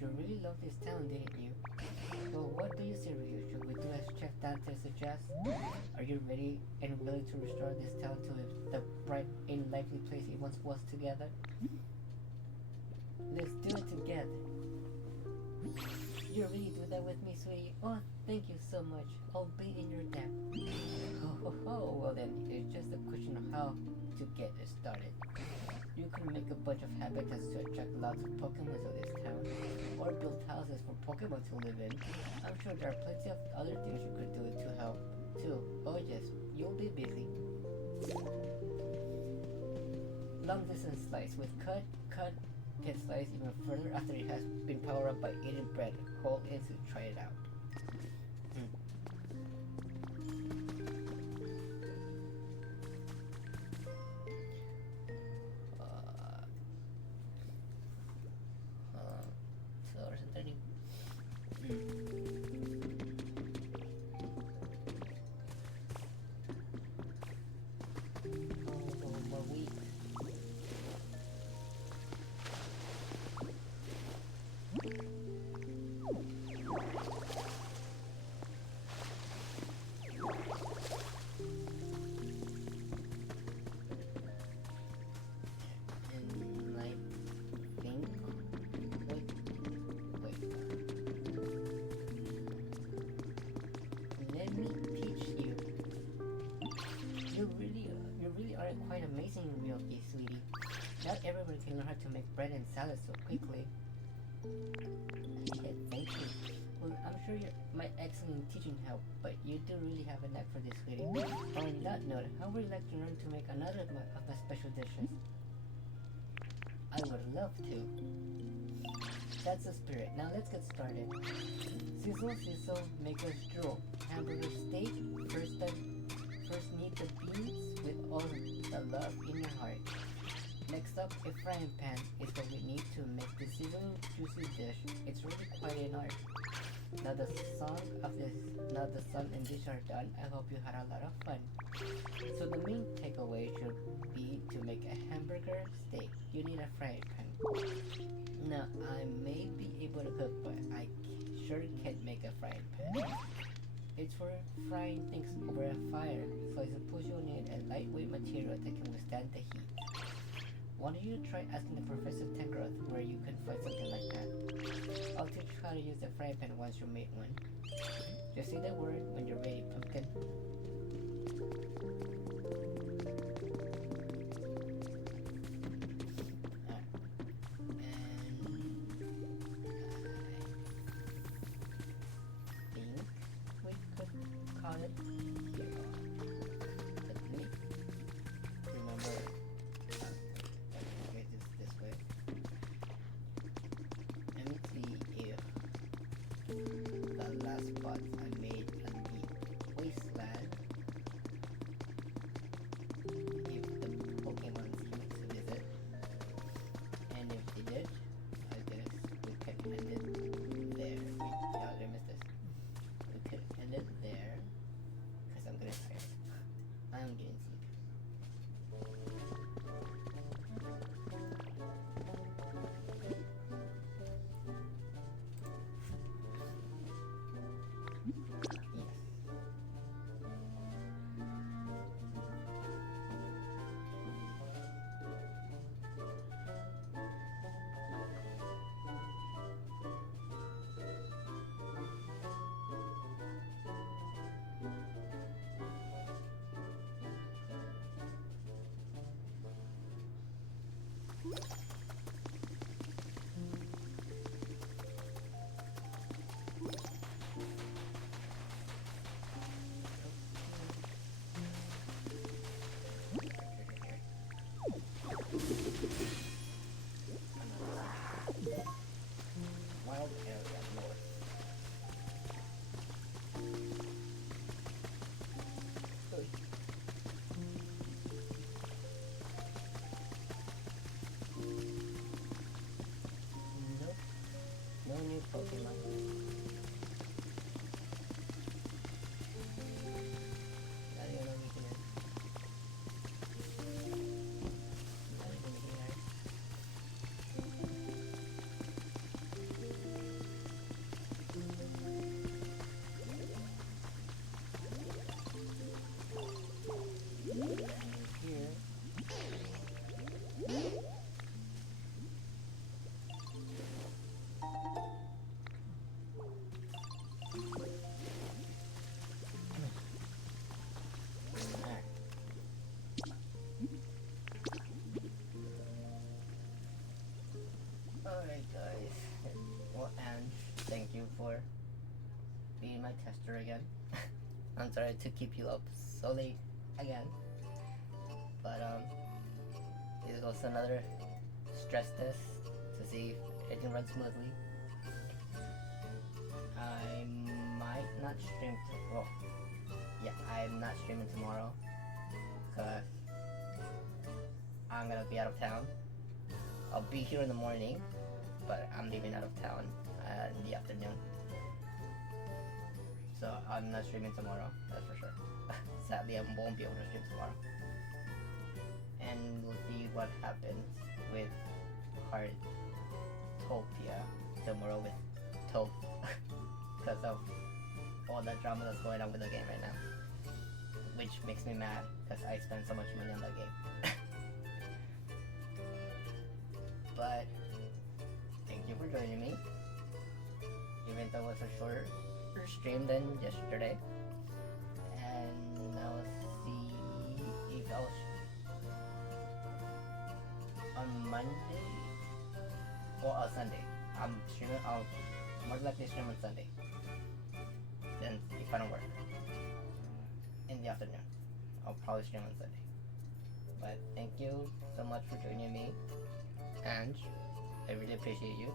You really love this town, didn't you? Well, what do you say, Ryu? Should we do as Chef Dante suggests? Are you ready and willing to restore this town to the bright and lively place it once was together? Let's do it together. You really do that with me, sweetie? Oh, thank you so much. I'll be in your debt. Well then, it's just a question of how to get it started. You can make a bunch of habitats to attract lots of Pokemon to this town, or build houses for Pokemon to live in. I'm sure there are plenty of other things you could do to help, too. Oh yes, you'll be busy. Long distance slice with cut, get sliced even further after it has been powered up by eating bread. Hold in to try it out. $2.30. One more week. And I think, wait. Let me teach you. You really are quite amazing in Ryoki, sweetie. Not everyone can learn how to make bread and salad so quickly. Yeah, thank you. Well, I'm sure my excellent teaching helped, but you do really have a knack for this, sweetie. On that note, how would you like to learn to make another of my special dishes? I would love to. That's the spirit. Now let's get started. Sizzle, make us drool. Hamburger steak. First need the beans with all the love in your heart. Next up, a frying pan is what we need to make the sizzling, juicy dish. It's really quite an art. Now the sun and dish are done. I hope you had a lot of fun. So the main takeaway should be to make a hamburger steak. You need a frying pan. Now I may be able to cook, but I sure can't make a frying pan. It's for frying things over a fire, so I suppose you'll need a lightweight material that can withstand the heat. Why don't you try asking the Professor Tangroth where you can find something like that? I'll teach you how to use the frying pan once you make one. Just say the word when you're ready, pumpkin. Wild area north. Oy. Alright, guys. Well, and thank you for being my tester again. I'm sorry to keep you up so late again. But, here goes another stress test to see if everything runs smoothly. I might not stream. Well, yeah, I'm not streaming tomorrow because I'm gonna be out of town. I'll be here in the morning, but I'm leaving out of town in the afternoon. So I'm not streaming tomorrow, that's for sure. Sadly, I won't be able to stream tomorrow. And we'll see what happens with Heartopia tomorrow with Toph. Because of all the drama that's going on with the game right now. Which makes me mad, because I spent so much money on that game. But, thank you for joining me. Even though it was a shorter stream than yesterday. And I'll see if I'll on Monday or on Sunday. I'll more likely stream on Sunday. Then if I don't work in the afternoon, I'll probably stream on Sunday. But thank you so much for joining me, and I really appreciate you.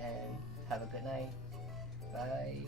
And have a good night. Bye.